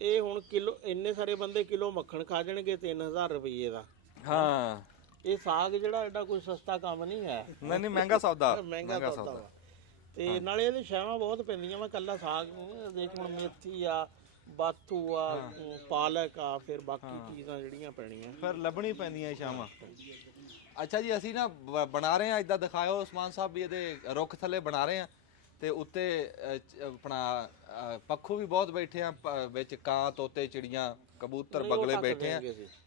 ਇਹ ਹੁਣ ਕਿਲੋ ਇੰਨੇ ਸਾਰੇ ਬੰਦੇ ਕਿਲੋ ਮੱਖਣ ਖਾ ਜਾਣਗੇ 3000 ਰੁਪਏ ਦਾ। ਹਾਂ ਇਹ ਸਾਗ ਜਿਹੜਾ ਐਡਾ ਕੋਈ ਸਸਤਾ ਕੰਮ ਨਹੀਂ ਹੈ। ਨਹੀਂ ਮਹਿੰਗਾ ਸੌਦਾ, ਮਹਿੰਗਾ ਸੌਦਾ। ਤੇ ਨਾਲੇ ਇਹਦੇ ਛਾਵਾਂ ਬਹੁਤ ਪੈਂਦੀਆਂ ਵਾ, ਕੱਲਾ ਸਾਗ ਦੇਖ ਹੁਣ ਮੇਥੀ ਆ, ਬਾਥੂ ਆ, ਪਾਲਕ ਆ, ਫਿਰ ਬਾਕੀ ਚੀਜ਼ਾਂ ਜਿਹੜੀਆਂ ਪੈਣੀਆਂ ਫਿਰ ਲੱਭਣੀ ਪੈਂਦੀਆਂ ਛਾਵਾਂ। ਅੱਛਾ ਜੀ ਅਸੀਂ ਨਾ ਬਣਾ ਰਹੇ ਆ, ਇਦਾਂ ਦਿਖਾਇਓ ਉਸਮਾਨ ਸਾਹਿਬ ਵੀ ਇਹਦੇ ਰੁੱਖ ਥੱਲੇ ਬਣਾ ਰਹੇ ਆ, ਤੇ ਉੱਤੇ ਆਪਣਾ ਪੱਖੂ ਵੀ ਬਹੁਤ ਬੈਠੇ ਆ, ਵਿੱਚ ਕਾਂ ਤੋਤੇ ਚਿੜੀਆਂ ਕਬੂਤਰ ਬਗਲੇ ਬੈਠੇ ਆ,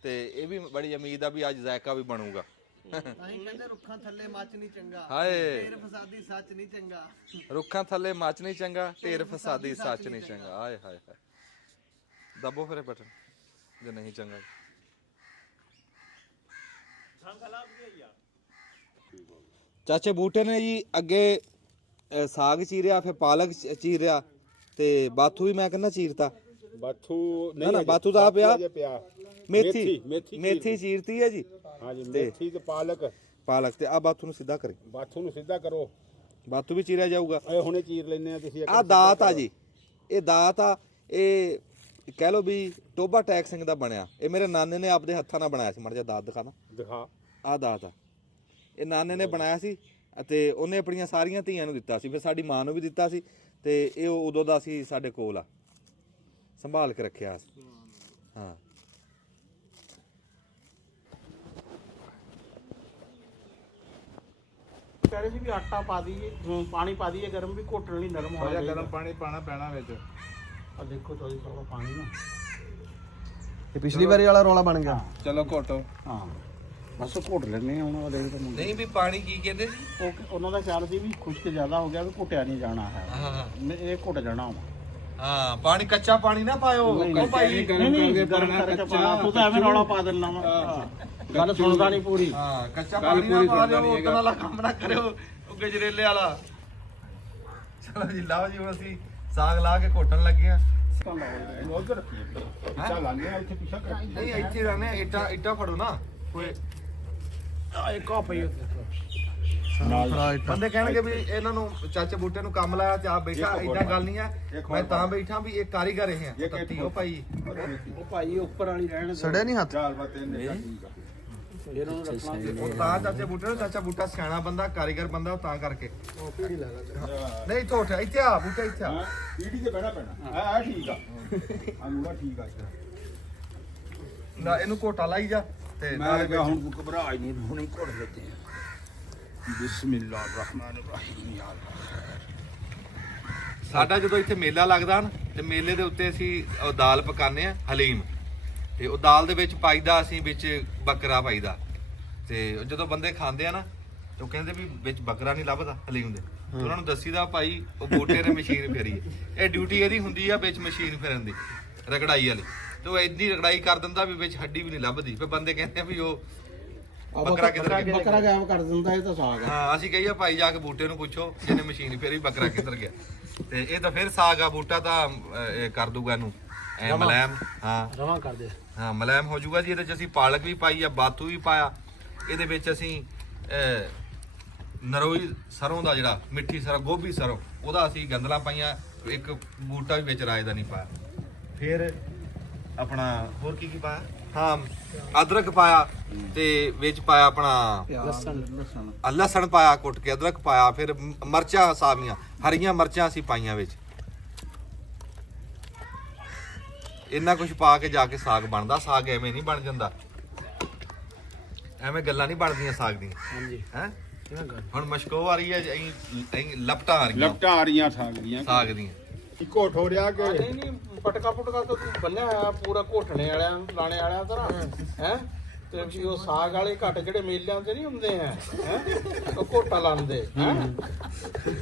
ਤੇ ਇਹ ਵੀ ਬੜੀ ਉਮੀਦ ਆ ਵੀ ਅੱਜ ਜ਼ਾਇਕਾ ਵੀ ਬਣੂਗਾ। ਅਸੀਂ ਕਹਿੰਦੇ ਰੁੱਖਾਂ ਥੱਲੇ ਮੱਚ ਨਹੀਂ ਚੰਗਾ, ਹਾਏ ਢੇਰ ਫਸਾਦੀ ਸੱਚ ਨਹੀਂ ਚੰਗਾ। ਰੁੱਖਾਂ ਥੱਲੇ ਮੱਚ ਨਹੀਂ ਚੰਗਾ, ਢੇਰ ਫਸਾਦੀ ਸੱਚ ਨਹੀਂ ਚੰਗਾ। ਹਾਏ ਹਾਏ ਹਾਏ ਦੱਬੋ ਫਿਰ ਬਟਨ ਜੇ ਨਹੀਂ ਚੰਗਾ। ਚਾਚੇ ਬੂਟੇ ਨੇ ਜੀ ਅੱਗੇ ਸਾਗ ਚੀਰਿਆ, ਫਿਰ ਪਾਲਕ ਚੀਰਿਆ, ਤੇ ਬਾਥੂ ਵੀ ਮੈਂ ਕਹਿੰਦਾ ਚੀਰਤਾ। ਬਾਥੂ ਨਾ ਬਾਥੂ ਤਾਂ ਪਿਆ, ਮੇਥੀ ਮੇਥੀ ਚੀਰਤੀ ਹੈ ਜੀ। ਹਾਂਜੀ ਮੇਥੀ ਤੇ ਪਾਲਕ ਤੇ ਆ ਬਾਥੂ ਨੂੰ ਸਿੱਧਾ ਕਰੇ, ਬਾਥੂ ਨੂੰ ਸਿੱਧਾ ਕਰੋ। ਬਾਥੂ ਵੀ ਚੀਰਿਆ ਜਾਊਗਾ। ਇਹ ਹੁਣੇ ਚੀਰ ਲੈਨੇ ਆ ਤੁਸੀਂ। ਆ ਦਾਤ ਆ ਜੀ, ਇਹ ਦਾਤ ਆ, ਇਹ ਕਹਿ ਲਓ ਵੀ ਟੋਬਾ ਟੈਕ ਸਿੰਘ ਦਾ ਬਣਿਆ। ਇਹ ਮੇਰੇ ਨਾਨੇ ਨੇ ਆਪਦੇ ਹੱਥਾਂ ਨਾਲ ਬਣਾਇਆ ਸੀ। ਮਾੜਾ ਜਿਹਾ ਦਾਤ ਦਿਖਾਣਾ, ਦਿਖਾ। ਆਹ ਦਾਤ ਆ, ਇਹ ਨਾਨੇ ਨੇ ਬਣਾਇਆ ਸੀ ਅਤੇ ਉਹਨੇ ਆਪਣੀਆਂ ਸਾਰੀਆਂ ਧੀਆਂ ਨੂੰ ਦਿੱਤਾ ਸੀ, ਫਿਰ ਸਾਡੀ ਮਾਂ ਨੂੰ ਵੀ ਦਿੱਤਾ ਸੀ ਤੇ ਇਹ ਉਦੋਂ ਦਾ ਸੀ ਸਾਡੇ ਕੋਲ ਆ, ਸੰਭਾਲ ਕੇ ਰੱਖਿਆ ਸੀ। ਹਾਂ ਕਹਿ ਰਹੇ ਸੀ ਵੀ ਆਟਾ ਪਾ ਦਈਏ, ਪਾਣੀ ਪਾ ਦਈਏ ਗਰਮ, ਵੀ ਘੋਟਣ ਲਈ ਨਰਮ ਹੋਣਾ ਚਾਹੀਦਾ। ਗਰਮ ਪਾਣੀ ਪਾਣਾ ਪੈਣਾ ਵਿੱਚ। ਆ ਦੇਖੋ ਚੌਧਰੀ ਸਾਹਿਬ ਪਾਣੀ ਨਾ, ਇਹ ਪਿਛਲੀ ਵਾਰੀ ਵਾਲਾ ਰੌਲਾ ਬਣ ਗਿਆ। ਚਲੋ ਘੋਟੋ। ਹਾਂ ਬਸ ਘੋਟ ਲੈਣੇ ਆ ਹੁਣ। ਦੇਖ ਤਾਂ ਮੁੰਡੇ ਨਹੀਂ ਵੀ ਪਾਣੀ ਕੀ ਕਹਿੰਦੇ ਸੀ? ਉਹਨਾਂ ਦਾ ਖਿਆਲ ਸੀ ਵੀ ਖੁਸ਼ਕ ਜ਼ਿਆਦਾ ਹੋ ਗਿਆ, ਵੀ ਘੁੱਟਿਆ ਨਹੀਂ ਜਾਣਾ ਹੈ। ਹਾਂ ਇਹ ਘੁੱਟ ਜਾਣਾ ਵਾ। ਹਾਂ ਪਾਣੀ ਕੱਚਾ ਪਾਣੀ ਨਾ ਪਾਇਓ ਉਹ ਭਾਈ। ਨਹੀਂ ਗਰਮ ਕਰਕੇ ਪਾਣਾ, ਤੂੰ ਤਾਂ ਐਵੇਂ ਰੌਲਾ ਪਾ ਦੇਣਾ ਵਾ। ਗੱਲ ਸੁਣਦਾ ਨਹੀਂ ਪੂਰੀ। ਹਾਂ ਕੱਚਾ ਪਾਣੀ ਨਾ ਪਾ ਦਿਓ, ਉਦੋਂ ਵਾਲਾ ਕੰਮ ਨਾ ਕਰਿਓ ਉਹ ਗਜਰੇਲੇ ਵਾਲਾ। ਚਲੋ ਜੀ ਲਾਓ ਜੀ, ਹੁਣ ਅਸੀਂ ਸਾਗ ਲਾ ਕੇ ਘੋਟਣ ਲੱਗੇ ਆ। ਉਧਰ ਪਿੱਛਾ ਲਾਣੇ ਆ, ਇੱਥੇ ਪਿੱਛਾ ਕਰ। ਨਹੀਂ ਇੱਥੇ ਰਹਿਣੇ, ਇੱਟਾਂ ਫੜੋ ਨਾ ਕੋਈ। ਇੱਕ ਆ ਪਈ ਬੰਦੇ ਕਹਿਣਗੇ ਵੀ ਇਹਨਾਂ ਨੂੰ ਚਾਚੇ ਬੂਟੇ ਨੂੰ ਕੰਮ ਲਾਇਆ ਤੇ ਆ ਬੈਠਾ, ਏਦਾਂ ਗੱਲ ਨਹੀਂ ਆ। ਮੈਂ ਤਾਂ ਬੈਠਾ ਵੀ ਇਹ ਕਾਰੀਗਰ ਇਹ ਆ ਤੱਤੀ ਉਹ ਭਾਈ। ਉਹ ਭਾਈ ਉੱਪਰ ਵਾਲੀ ਰਹਿਣ ਸੜਿਆ ਨਹੀਂ ਹੱਥ। ਚਾਲ ਬਾਤੇ ਨੇ ਠੀਕ ਆ। ਇਹਨਾਂ ਨੂੰ ਰੱਖਣਾ ਉਹ ਤਾਂ ਚਾਚੇ ਬੂਟੇ ਨੂੰ, ਚਾਚਾ ਬੂਟਾ ਸਿਆਣਾ ਬੰਦਾ, ਕਾਰੀਗਰ ਬੰਦਾ, ਉਹ ਤਾਂ ਕਰਕੇ। ਨਹੀਂ ਝੋਟਾ ਇੱਥੇ ਆ, ਬੂਟਾ ਇੱਥੇ ਆ। ਪੀੜੀ ਤੇ ਬਹਿਣਾ ਪੈਣਾ। ਆ ਠੀਕ ਆ, ਆ ਮੂੜਾ ਠੀਕ ਆ। ਨਾ ਇਹਨੂੰ ਘੋਟਾ ਲਾਈ ਜਾ ਤੇ ਮੈਂ ਕਿਹਾ ਹੁਣ ਘਬਰਾ ਹੀ ਨਹੀਂ, ਹੁਣੇ ਘੋਟ ਲੈਤੇ ਆ। ਬਿਸਮਿਲ੍ਲਾਹਿਰ ਰਹਿਮਾਨਿਰ ਰਹੀਮ। ਯਾ ਸਾਡਾ ਜਦੋਂ ਇੱਥੇ ਮੇਲਾ ਲੱਗਦਾ ਨਾ ਤੇ ਮੇਲੇ ਦੇ ਉੱਤੇ ਅਸੀਂ ਉਹ ਦਾਲ ਪਕਾਉਂਦੇ ਆ ਹਲੀਮ, ਤੇ ਉਹ ਦਾਲ ਦੇ ਵਿੱਚ ਪਾਈਦਾ ਅਸੀਂ ਵਿੱਚ ਬੱਕਰਾ ਪਾਈਦਾ। ਤੇ ਜਦੋਂ ਬੰਦੇ ਖਾਂਦੇ ਆ ਨਾ ਤੇ ਉਹ ਕਹਿੰਦੇ ਵੀ ਵਿੱਚ ਬੱਕਰਾ ਨਹੀਂ ਲੱਭਦਾ ਹਲੀਮ ਦੇ, ਤੇ ਉਹਨਾਂ ਨੂੰ ਦੱਸੀਦਾ ਭਾਈ ਉਹ ਬੂਟੇ ਨੇ ਮਸ਼ੀਨ ਫੇਰੀ ਹੈ, ਇਹ ਡਿਊਟੀ ਇਹਦੀ ਹੁੰਦੀ ਆ ਵਿੱਚ ਮਸ਼ੀਨ ਫੇਰਨ ਦੀ, ਰਗੜਾਈ ਵਾਲੀ। ਤੇ ਉਹ ਇੰਨੀ ਰਗੜਾਈ ਕਰ ਦਿੰਦਾ ਵੀ ਵਿੱਚ ਹੱਡੀ ਵੀ ਨਹੀਂ ਲੱਭਦੀ। ਫਿਰ ਬੰਦੇ ਕਹਿੰਦੇ ਆ ਵੀ ਉਹ ਬੱਕਰਾ ਕਿੱਧਰ ਗਿਆ। ਬੱਕਰਾ ਗਾਇਬ ਕਰ ਦਿੰਦਾ, ਇਹ ਤਾਂ ਸਾਗ ਆ। ਹਾਂ ਅਸੀਂ ਕਹੀਏ ਭਾਈ ਜਾ ਕੇ ਬੂਟੇ ਨੂੰ ਪੁੱਛੋ ਜਿਹਨੇ ਮਸ਼ੀਨ ਫੇਰੀ ਬੱਕਰਾ ਕਿੱਧਰ ਗਿਆ। ਤੇ ਇਹ ਤਾਂ ਫਿਰ ਸਾਗ ਆ, ਬੂਟਾ ਤਾਂ ਇਹ ਕਰ ਦੂਗਾ ਇਹਨੂੰ ਐ ਮਲੈਮ। ਹਾਂ ਰਵਾਂ ਕਰਦੇ ਹਾਂ ਮਲੈਮ ਹੋ ਜਾਊਗਾ ਜੀ। ਇਹਦੇ ਚ ਅਸੀਂ ਪਾਲਕ ਵੀ ਪਾਈ ਆ, ਬਾਥੂ ਵੀ ਪਾਇਆ। ਇਹਦੇ ਵਿੱਚ ਅਸੀਂ ਨਰੋਈ ਸਰੋਂ ਦਾ ਜਿਹੜਾ ਮਿੱਠੀ ਸਰੋਂ, ਗੋਭੀ ਸਰੋਂ, ਉਹਦਾ ਅਸੀਂ ਗੰਦਲਾਂ ਪਾਈਆਂ। ਇੱਕ ਬੂਟਾ ਵੀ ਵਿੱਚ ਰਾਜ ਦਾ ਨਹੀਂ ਪਾਇਆ। ਫਿਰ ਆਪਣਾ ਹੋਰ ਕੀ ਪਾਇਆ? ਹਾਂ ਅਦਰਕ ਪਾਇਆ ਤੇ ਵਿੱਚ ਪਾਇਆ ਆਪਣਾ ਲਸਣ ਪਾਇਆ ਕੁੱਟ ਕੇ, ਅਦਰਕ ਪਾਇਆ, ਫਿਰ ਮਿਰਚਾਂ ਸਾਵੀਆਂ, ਹਰੀਆਂ ਮਿਰਚਾਂ ਅਸੀਂ ਪਾਈਆਂ ਵਿੱਚ। ਇੰਨਾ ਕੁਝ ਪਾ ਕੇ ਜਾ ਕੇ ਸਾਗ ਬਣਦਾ। ਸਾਗ ਐਵੇਂ ਨਹੀਂ ਬਣ ਜਾਂਦਾ, ਐਵੇਂ ਗੱਲਾਂ ਨਹੀਂ ਬਣਦੀਆਂ ਸਾਗ ਦੀਆਂ। ਹਾਂਜੀ ਹੈ ਹੁਣ ਮਸ਼ਕੋ ਆ ਰਹੀ ਹੈ, ਲਪਟਾਂ ਆ ਰਹੀਆਂ ਲਪਟਾਂ ਆ ਰਹੀਆਂ ਸਾਗ ਦੀਆਂ। ਸਾਗ ਦੀਆਂ। ਇੱਕੋ ਠੋਰਿਆ ਕਿ ਨਹੀਂ ਨਹੀਂ ਪਟਕਾ ਪੁਟਕਾ ਤਾਂ ਤੂੰ ਬੰਨਿਆ ਹੋਇਆ ਪੂਰਾ ਘੋਟਣੇ ਵਾਲਿਆਂ ਲਾਣੇ ਵਾਲਿਆਂ ਤਰ੍ਹਾਂ ਹੈ। ਤੇ ਵੀ ਉਹ ਸਾਗ ਵਾਲੇ ਘੱਟ ਜਿਹੜੇ ਮੇਲਿਆਂ ਤੇ ਨਹੀਂ ਹੁੰਦੇ ਹੈ ਉਹ ਘੋਟਾ ਲਾਉਂਦੇ ਹੈ।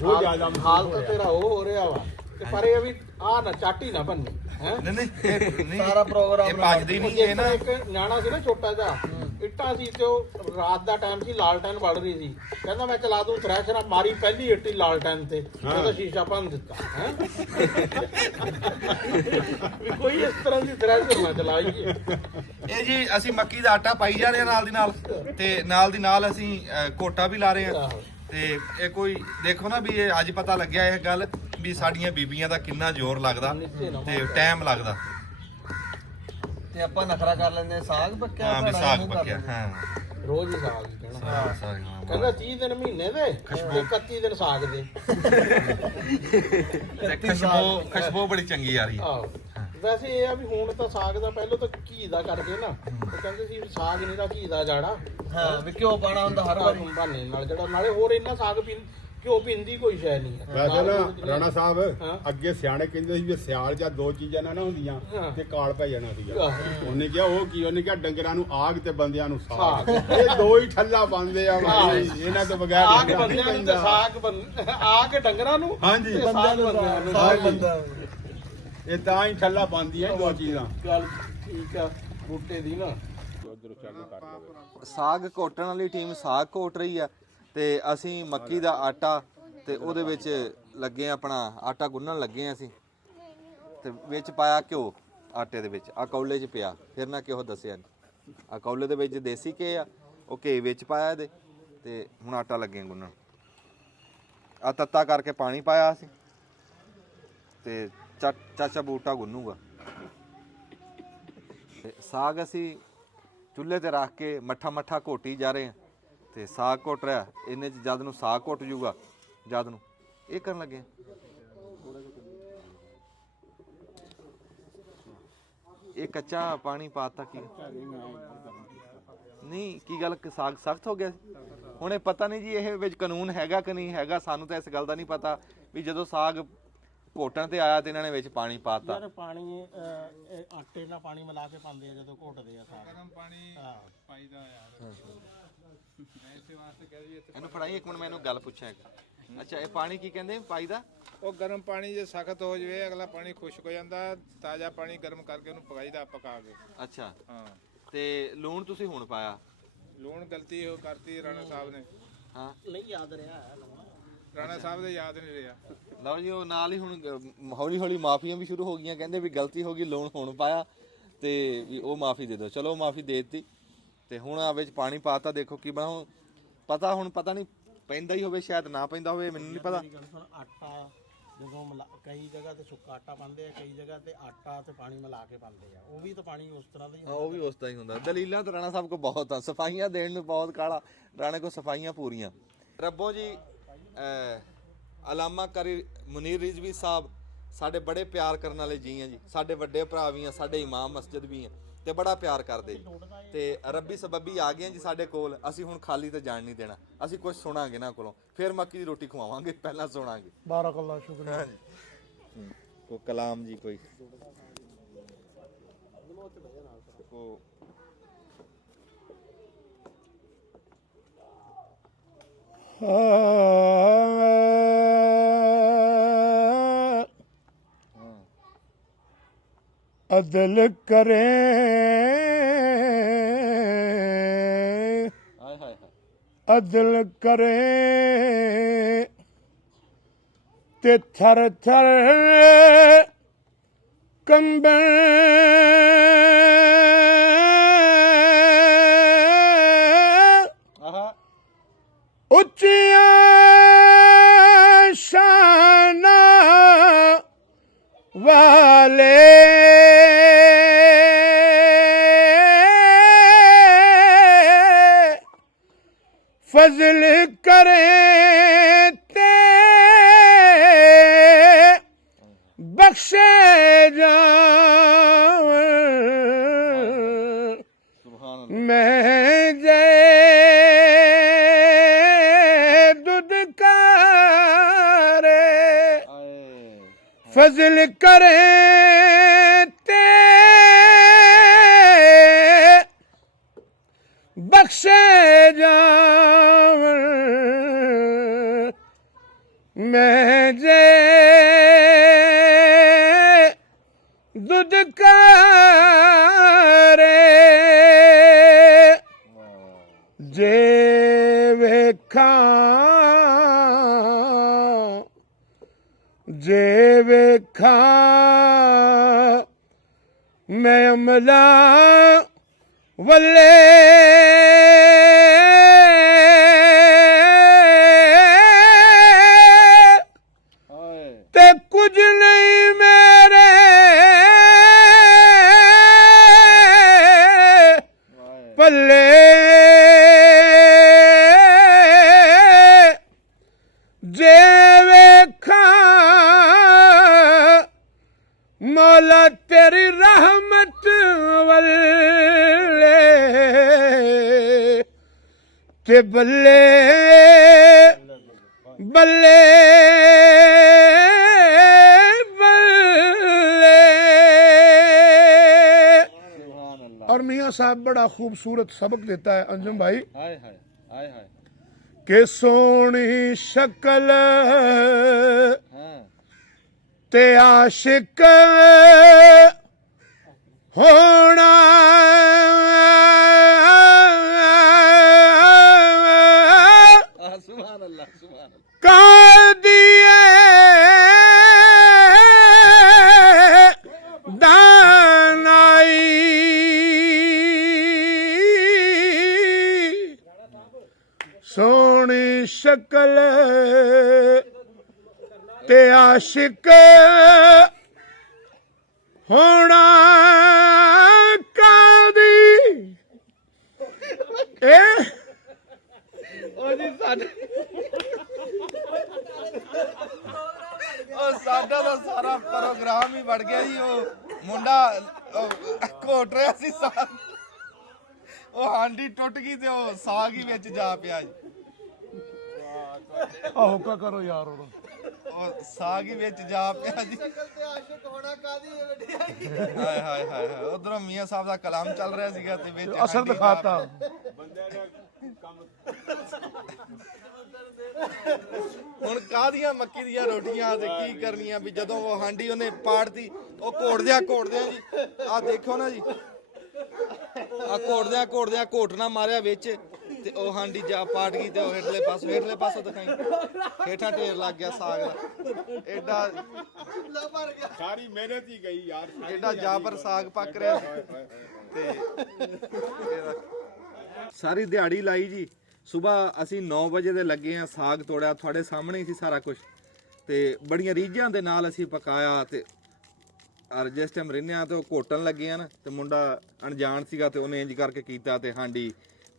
ਉਹ ਜ਼ਿਆਦਾ ਹਾਲ ਤਾਂ ਤੇਰਾ ਉਹ ਹੋ ਰਿਹਾ ਵਾ। ਤੇ ਪਰ ਇਹ ਵੀ ਆ ਨਾ ਚਾਟੀ ਨਾ ਬੰਨੀ ਹੈ। ਨਹੀਂ ਸਾਰਾ ਪ੍ਰੋਗਰਾਮ ਇਹ ਭੱਜਦੀ ਨਹੀਂ ਇਹ ਨਾ। ਇੱਕ ਨਿਆਣਾ ਸੀ ਨਾ ਛੋਟਾ ਜਿਹਾ, ਇੱਟਾਂ ਸੀ ਤੇ ਉਹ ਰਾਤ ਦਾ ਟਾਈਮ ਸੀ, ਲਾਲਟੈਨ ਵੜ ਰਹੀ ਸੀ। ਕਹਿੰਦਾ ਮੈਂ ਚਲਾ ਦੂੰ ਥ੍ਰੈਸ਼ਰ, ਮਾਰੀ ਪਹਿਲੀ ਇੱਟੀ ਲਾਲਟੈਨ ਤੇ, ਉਹਦਾ ਸ਼ੀਸ਼ਾ ਭੰਨ ਦਿੱਤਾ ਹੈ। ਵੀ ਕੋਈ ਇਸ ਤਰ੍ਹਾਂ ਦੀ ਥ੍ਰੈਸ਼ਰ ਨਾ ਚਲਾਈਏ। ਇਹ ਜੀ ਅਸੀਂ ਮੱਕੀ ਦਾ ਆਟਾ ਪਾਈ ਜਾ ਰਹੇ ਹਾਂ ਨਾਲ ਦੀ ਨਾਲ, ਤੇ ਨਾਲ ਦੀ ਨਾਲ ਅਸੀਂ ਕੋਟਾ ਵੀ ਲਾ ਰਹੇ ਹਾਂ। ਤੇ ਇਹ ਕੋਈ ਦੇਖੋ ਨਾ ਵੀ ਇਹ ਅੱਜ ਪਤਾ ਲੱਗਿਆ ਇਹ ਗੱਲ ਵੀ ਸਾਡੀਆਂ ਬੀਬੀਆਂ ਦਾ ਕਿੰਨਾ ਜ਼ੋਰ ਲੱਗਦਾ ਤੇ ਟਾਈਮ ਲੱਗਦਾ। ਤੇ ਆਪਾਂ ਨਖਰਾ ਕਰ ਲੈਂਦੇ ਸਾਗ ਪੱਕਿਆ। ਹਾਂ ਵੀ ਭੈਣਾਂ ਸਾਗ ਨੂੰ ਕਰ ਪੱਕਿਆ। ਲੈਂਦੇ। ਹਾਂ ਰੋਜ਼ ਹੀ ਸਾਗ ਹੀ ਕਹਿਣਾ। ਸਾਗ ਹਾਂ। ਕਹਿੰਦਾ 30 ਦਿਨ ਮਹੀਨੇ ਦੇ, 31 ਦਿਨ ਸਾਗ ਦੇ। ਤੇ ਖੁਸ਼ਬੂ ਬੜੀ ਚੰਗੀ ਆ ਰਹੀ ਹੈ। ਆਹੋ ਵੈਸੇ ਇਹ ਆ ਵੀ ਹੁਣ ਤਾਂ ਸਾਗ ਦਾ ਪਹਿਲਾਂ ਤਾਂ ਘੀ ਦਾ ਕਰਦੇ ਨਾ। ਉਹ ਕਹਿੰਦੇ ਸੀ ਵੀ ਸਾਗ ਨਹੀਂ ਦਾ ਘੀ ਦਾ ਜਾੜਾ। ਹਾਂ ਵੀ ਘਿਓ ਪਾਣਾ ਹੁੰਦਾ ਹਰ ਵਾਰੀ। ਬਹਾਨੇ ਨਾਲ ਜਿਹੜਾ ਨਾਲੇ ਹੋਰ ਇੰਨਾ ਸਾਗ ਘਿਓ ਪੀਂਦੀ ਕੋਈ ਸ਼ੈ ਨਹੀਂ ਹੈ। ਵੈਸੇ ਨਾ ਰਾਣਾ ਸਾਹਿਬ ਹਾਂ। ਅੱਗੇ ਸਿਆਣੇ ਕਹਿੰਦੇ ਸੀ ਵੀ ਸਿਆਲ ਜਾਂ ਦੋ ਚੀਜ਼ਾਂ ਨਾ ਹੁੰਦੀਆਂ ਹਾਂ। ਤੇ ਕਾਲ ਪੈ ਜਾਣਾ ਸੀਗਾ। ਆਹੋ। ਉਹਨੇ ਕਿਹਾ ਉਹ ਕੀ? ਉਹਨੇ ਕਿਹਾ ਡੰਗਰਾਂ ਨੂੰ ਆਗ ਤੇ ਬੰਦਿਆਂ ਨੂੰ ਸਾਗ। ਇਹ ਦੋ ਹੀ ਠੱਲਾ ਬੰਦੇ ਆ ਭਾਈ, ਇਹਨਾਂ ਤੋਂ ਬਗੈਰ ਆਗ ਡੰਗਰ ਨਹੀਂ ਬੰਦਿਆਂ ਨੂੰ ਤੇ ਪੈਂਦਾ। ਸਾਗ ਆਗ ਡੰਗਰਾਂ ਨੂੰ ਹਾਂਜੀ ਤੇ ਸਾਗ ਬੰਦਿਆਂ ਨੂੰ। ਸਾਗ ਬੰਦਾ। ਇਹ ਤਾਂ ਹੀ ਠੱਲਾ ਬੰਦੀਆਂ ਦੋ ਚੀਜ਼ਾਂ। ਗੱਲ ਠੀਕ ਆ ਬੂਟੇ ਦੀ ਨਾ। ਸਾਗ ਘੋਟਣ ਵਾਲੀ ਟੀਮ ਸਾਗ ਘੋਟ ਰਹੀ ਆ ਤੇ ਅਸੀਂ ਮੱਕੀ ਦਾ ਆਟਾ ਤੇ ਉਹਦੇ ਵਿੱਚ ਲੱਗੇ ਆਪਣਾ ਆਟਾ ਗੁੰਨਣ ਲੱਗੇ ਆ ਅਸੀਂ। ਤੇ ਵਿੱਚ ਪਾਇਆ ਘਿਓ ਆਟੇ ਦੇ ਵਿੱਚ, ਆ ਕੌਲੇ 'ਚ ਪਿਆ, ਫਿਰ ਨਾ ਕਿਹੋ ਦੱਸਿਆ ਨਹੀਂ। ਆ ਕੌਲੇ ਦੇ ਵਿੱਚ ਦੇਸੀ ਘੇ ਆ, ਉਹ ਘੇ ਵਿੱਚ ਪਾਇਆ ਇਹਦੇ ਤੇ ਹੁਣ ਆਟਾ ਲੱਗੇ ਗੁੰਨਣ। ਆ ਤੱਤਾ ਕਰਕੇ ਪਾਣੀ ਪਾਇਆ ਅਸੀਂ ਤੇ ਚਾਚਾ ਬੂਟਾ ਗੁੰਨੂਗਾ। ਤੇ ਸਾਗ ਅਸੀਂ ਚੁੱਲ੍ਹੇ ਤੇ ਰੱਖ ਕੇ ਮੱਠਾ ਮੱਠਾ ਘੋਟੀ ਜਾ ਰਹੇ ਹਾਂ ਤੇ ਸਾਗ ਘੁੱਟ ਰਿਹਾ ਇਹਨੇ 'ਚ ਜਦ ਨੂੰ ਸਾਗ ਘੁੱਟ ਜੂਗਾ ਜਦ ਨੂੰ ਇਹ ਕਰਨ ਲੱਗੇ ਹਾਂ। ਇਹ ਕੱਚਾ ਪਾਣੀ ਪਾਤਾ ਕੀ ਨਹੀਂ ਕੀ ਗੱਲ ਕਿ ਸਾਗ ਸਖਤ ਹੋ ਗਿਆ ਸੀ? ਹੁਣ ਇਹ ਪਤਾ ਨਹੀਂ ਜੀ ਇਹ ਵਿੱਚ ਕਾਨੂੰਨ ਹੈਗਾ ਕਿ ਨਹੀਂ ਹੈਗਾ, ਸਾਨੂੰ ਤਾਂ ਇਸ ਗੱਲ ਦਾ ਨਹੀਂ ਪਤਾ ਵੀ ਜਦੋਂ ਸਾਗ ਘੋਟਣ ਤੇ ਆਇਆ ਤੇ ਇਹਨਾਂ ਨੇ ਵਿੱਚ ਪਾਣੀ ਪਾਤਾ। ਯਾਰ ਪਾਣੀ ਆਟੇ ਨਾਲ ਪਾਣੀ ਮਿਲਾ ਕੇ ਪਾਉਂਦੇ ਆ ਜਦੋਂ ਘੋਟਦੇ ਆ ਸਾਗ। ਗਰਮ ਪਾਣੀ ਪਾਈਦਾ ਯਾਰ ਐਸੇ ਵਾਸਤੇ ਕਹਿ ਦਈਏ। ਇਹਨੂੰ ਫੜਾਈ ਇੱਕ ਮਿੰਟ, ਮੈਂ ਇਹਨੂੰ ਗੱਲ ਪੁੱਛਾਂ ਇੱਕ। ਅੱਛਾ ਇਹ ਪਾਣੀ ਕੀ ਕਹਿੰਦੇ ਪਾਈਦਾ? ਉਹ ਗਰਮ ਪਾਣੀ ਜੇ ਸਖਤ ਹੋ ਜਵੇ ਅਗਲਾ ਪਾਣੀ ਖੁਸ਼ਕ ਹੋ ਜਾਂਦਾ, ਤਾਜ਼ਾ ਪਾਣੀ ਗਰਮ ਕਰਕੇ ਉਹਨੂੰ ਪਕਾਈਦਾ ਪਕਾ ਕੇ। ਅੱਛਾ ਹਾਂ ਤੇ ਲੂਣ ਤੁਸੀਂ ਹੁਣ ਪਾਇਆ? ਲੂਣ ਗਲਤੀ ਹੋ ਕਰਤੀ ਰਾਣਾ ਸਾਹਿਬ ਨੇ। ਹਾਂ ਨਹੀਂ ਯਾਦ ਰਿਹਾ ਰਾਣਾ ਸਾਹਿਬ ਦੇ ਯਾਦ ਨਹੀਂ ਰਿਹਾ। ਲਓ ਜੀ ਉਹ ਨਾਲ ਹੀ ਹੁਣ ਹੌਲੀ ਹੌਲੀ ਮਾਫੀਆਂ ਵੀ ਸ਼ੁਰੂ ਹੋ ਗਈਆਂ, ਕਹਿੰਦੇ ਵੀ ਗਲਤੀ ਹੋ ਗਈ ਲੂਣ ਹੁਣ ਪਾਇਆ ਤੇ ਵੀ ਉਹ ਮਾਫੀ ਦੇ ਦਿਓ। ਚਲੋ ਮਾਫੀ ਦੇ ਦਿੱਤੀ ਤੇ ਹੁਣ ਆ ਵਿੱਚ ਪਾਣੀ ਪਾਤਾ, ਦੇਖੋ ਕੀ ਬਣਾ। ਹੁਣ ਪਤਾ ਨਹੀਂ ਪੈਂਦਾ ਹੀ ਹੋਵੇ ਸ਼ਾਇਦ ਨਾ ਪੈਂਦਾ ਹੋਵੇ, ਮੈਨੂੰ ਨਹੀਂ ਪਤਾ। ਆਟਾ ਜਦੋਂ ਕਈ ਜਗ੍ਹਾ ਤੇ ਸੁੱਕਾ ਆਟਾ ਪਾਉਂਦੇ ਆ, ਕਈ ਜਗ੍ਹਾ ਤੇ ਆਟਾ ਤੇ ਪਾਣੀ ਮਿਲਾ ਕੇ ਪਾਉਂਦੇ ਆ, ਉਹ ਵੀ ਤਾਂ ਪਾਣੀ ਉਸ ਤਰ੍ਹਾਂ ਦਾ ਹੀ ਹਾਂ ਉਹ ਵੀ ਉਸ ਤਰ੍ਹਾਂ ਹੀ ਹੁੰਦਾ। ਦਲੀਲਾਂ ਤਾਂ ਰਾਣਾ ਸਾਹਿਬ ਕੋਲ ਬਹੁਤ ਆ, ਸਫਾਈਆਂ ਦੇਣ ਨੂੰ ਬਹੁਤ ਕਾਲਾ ਰਾਣੇ ਕੋਲ ਸਫਾਈਆਂ ਪੂਰੀਆਂ। ਰੱਬੋ ਜੀ ਅਲਾਮਾ ਕਰੀ ਮੁਨੀਰ ਰਿਜ਼ਵੀ ਸਾਹਿਬ ਸਾਡੇ ਬੜੇ ਪਿਆਰ ਕਰਨ ਵਾਲੇ ਜੀ ਆ ਜੀ, ਸਾਡੇ ਵੱਡੇ ਭਰਾ ਵੀ ਆ, ਸਾਡੇ ਇਮਾਮ ਮਸਜਿਦ ਵੀ ਆ ਤੇ ਬੜਾ ਪਿਆਰ ਕਰਦੇ ਜੀ। ਤੇ ਰੱਬੀ ਸਬੱਬੀ ਆ ਗਏ ਜੀ ਸਾਡੇ ਕੋਲ, ਅਸੀਂ ਹੁਣ ਖਾਲੀ ਤੇ ਜਾਣ ਨਹੀਂ ਦੇਣਾ, ਅਸੀਂ ਕੁਝ ਸੁਣਾਂਗੇ ਨਾ ਕੋਲੋਂ, ਫਿਰ ਮੱਕੀ ਦੀ ਰੋਟੀ ਖਵਾਵਾਂਗੇ, ਪਹਿਲਾਂ ਸੁਣਾਂਗੇ। ਬਾਰਕ-ਅੱਲਾਹ ਸ਼ੁਕਰੀਆ। ਕੋ ਕਲਾਮ ਜੀ ਕੋਈ ਕੋ अदल करें ਹਾਏ ਹਾਏ ਹਾਏ अदल करें ते थर थर कंबन ਆਹਾ उच्चियां शाना वाले फजल करें ते बख्शे जावन ਸੁਭਾਨ मैं जे दुदकारे ਅੱਲਾਹ। फजल करें ते बख्शे जावन मैं जे दुदकारे जे वेखां जे वेखां मैं अमला वल्ले ते कुछ नहीं मेरे पल्ले जे वेखा मौला तेरी रहमत वल्ले ते बल्ले बल्ले बल्ले। और मियाँ साहब बड़ा खूबसूरत सबक देता है अंजुम भाई ਹਾਏ ਹਾਏ ਹਾਏ ਹਾਏ कि सोनी शक्ल ਹਾਂ ते आशिक होना ਸੁਭਾਨ ਅੱਲਾਹ ਸੁਭਾਨ ਅੱਲਾਹ। कादिए दानाई सोनी शक्ल ते आशिक होना का ਉਹ ਸਾਡਾ ਤਾਂ ਸਾਰਾ ਪ੍ਰੋਗਰਾਮ ਹੀ ਵੜ ਗਿਆ ਜੀ। ਉਹ ਮੁੰਡਾ ਘੋਟ ਰਿਹਾ ਸੀ ਸਾਗ, ਉਹ ਹਾਂਡੀ ਟੁੱਟ ਗਈ ਤੇ ਉਹ ਸਾਗ ਹੀ ਵਿੱਚ ਜਾ ਪਿਆ ਜੀ। ਆਹੋ ਕਾ ਕਰੋ ਯਾਰ ਉਹ ਉਹ ਸਾਗ ਹੀ ਵਿੱਚ ਜਾ ਪਿਆ ਜੀ। ਹਾਏ ਹਾਏ ਹਾਏ ਹਾਏ, ਉਧਰੋਂ ਮੀਆਂ ਸਾਹਿਬ ਦਾ ਕਲਾਮ ਚੱਲ ਰਿਹਾ ਸੀਗਾ ਤੇ ਵਿੱਚ ਅਸਰ ਹਾਂਡੀ ਦਿਖਾਤਾ। ਹੁਣ ਕਾਹਦੀਆਂ ਮੱਕੀ ਦੀਆਂ ਰੋਟੀਆਂ ਤੇ ਕੀ ਕਰਨੀਆਂ ਵੀ ਜਦੋਂ ਉਹ ਹਾਂਡੀ ਉਹਨੇ ਪਾੜਤੀ, ਉਹ ਘੋੜਦਿਆਂ ਜੀ ਆਹ ਦੇਖੋ ਨਾ ਜੀ, ਆਹ ਘੋੜਦਿਆਂ ਘੋਟਣਾ ਮਾਰਿਆ ਵਿੱਚ ਤੇ ਉਹ ਹਾਂਡੀ ਜਾ ਪਾਟ ਗਈ ਤੇ ਉਹ ਹੇਠਲੇ ਪਾਸੋਂ ਦਿਖਾਈ ਹੇਠਾਂ ਢੇਰ ਲੱਗ ਗਿਆ ਸਾਗ ਦਾ। ਐਡਾ ਸਾਰੀ ਮਿਹਨਤ ਹੀ ਗਈ ਯਾਰ, ਐਡਾ ਜਾਬਰ ਸਾਗ ਪੱਕ ਰਿਹਾ ਸੀ ਤੇ ਸਾਰੀ ਦਿਹਾੜੀ ਲਾਈ ਜੀ। ਸਵੇਰ ਅਸੀਂ 9 ਵਜੇ ਦੇ ਲੱਗੇ ਆ, ਸਾਗ ਤੋੜਿਆ ਤੁਹਾਡੇ ਸਾਹਮਣੇ ਹੀ ਸੀ ਸਾਰਾ ਕੁਝ ਤੇ ਬੜੀਆਂ ਰੀਝਾਂ ਦੇ ਨਾਲ ਅਸੀਂ ਪਕਾਇਆ ਤੇ ਔਰ ਜਿਸ ਟਾਈਮ ਰਿੰਨਿਆ ਤੇ ਉਹ ਘੋਟਣ ਲੱਗੇ ਆ ਨਾ ਤੇ ਮੁੰਡਾ ਅਣਜਾਣ ਸੀਗਾ ਤੇ ਉਹਨੇ ਇੰਜ ਕਰਕੇ ਕੀਤਾ ਤੇ ਹਾਂਡੀ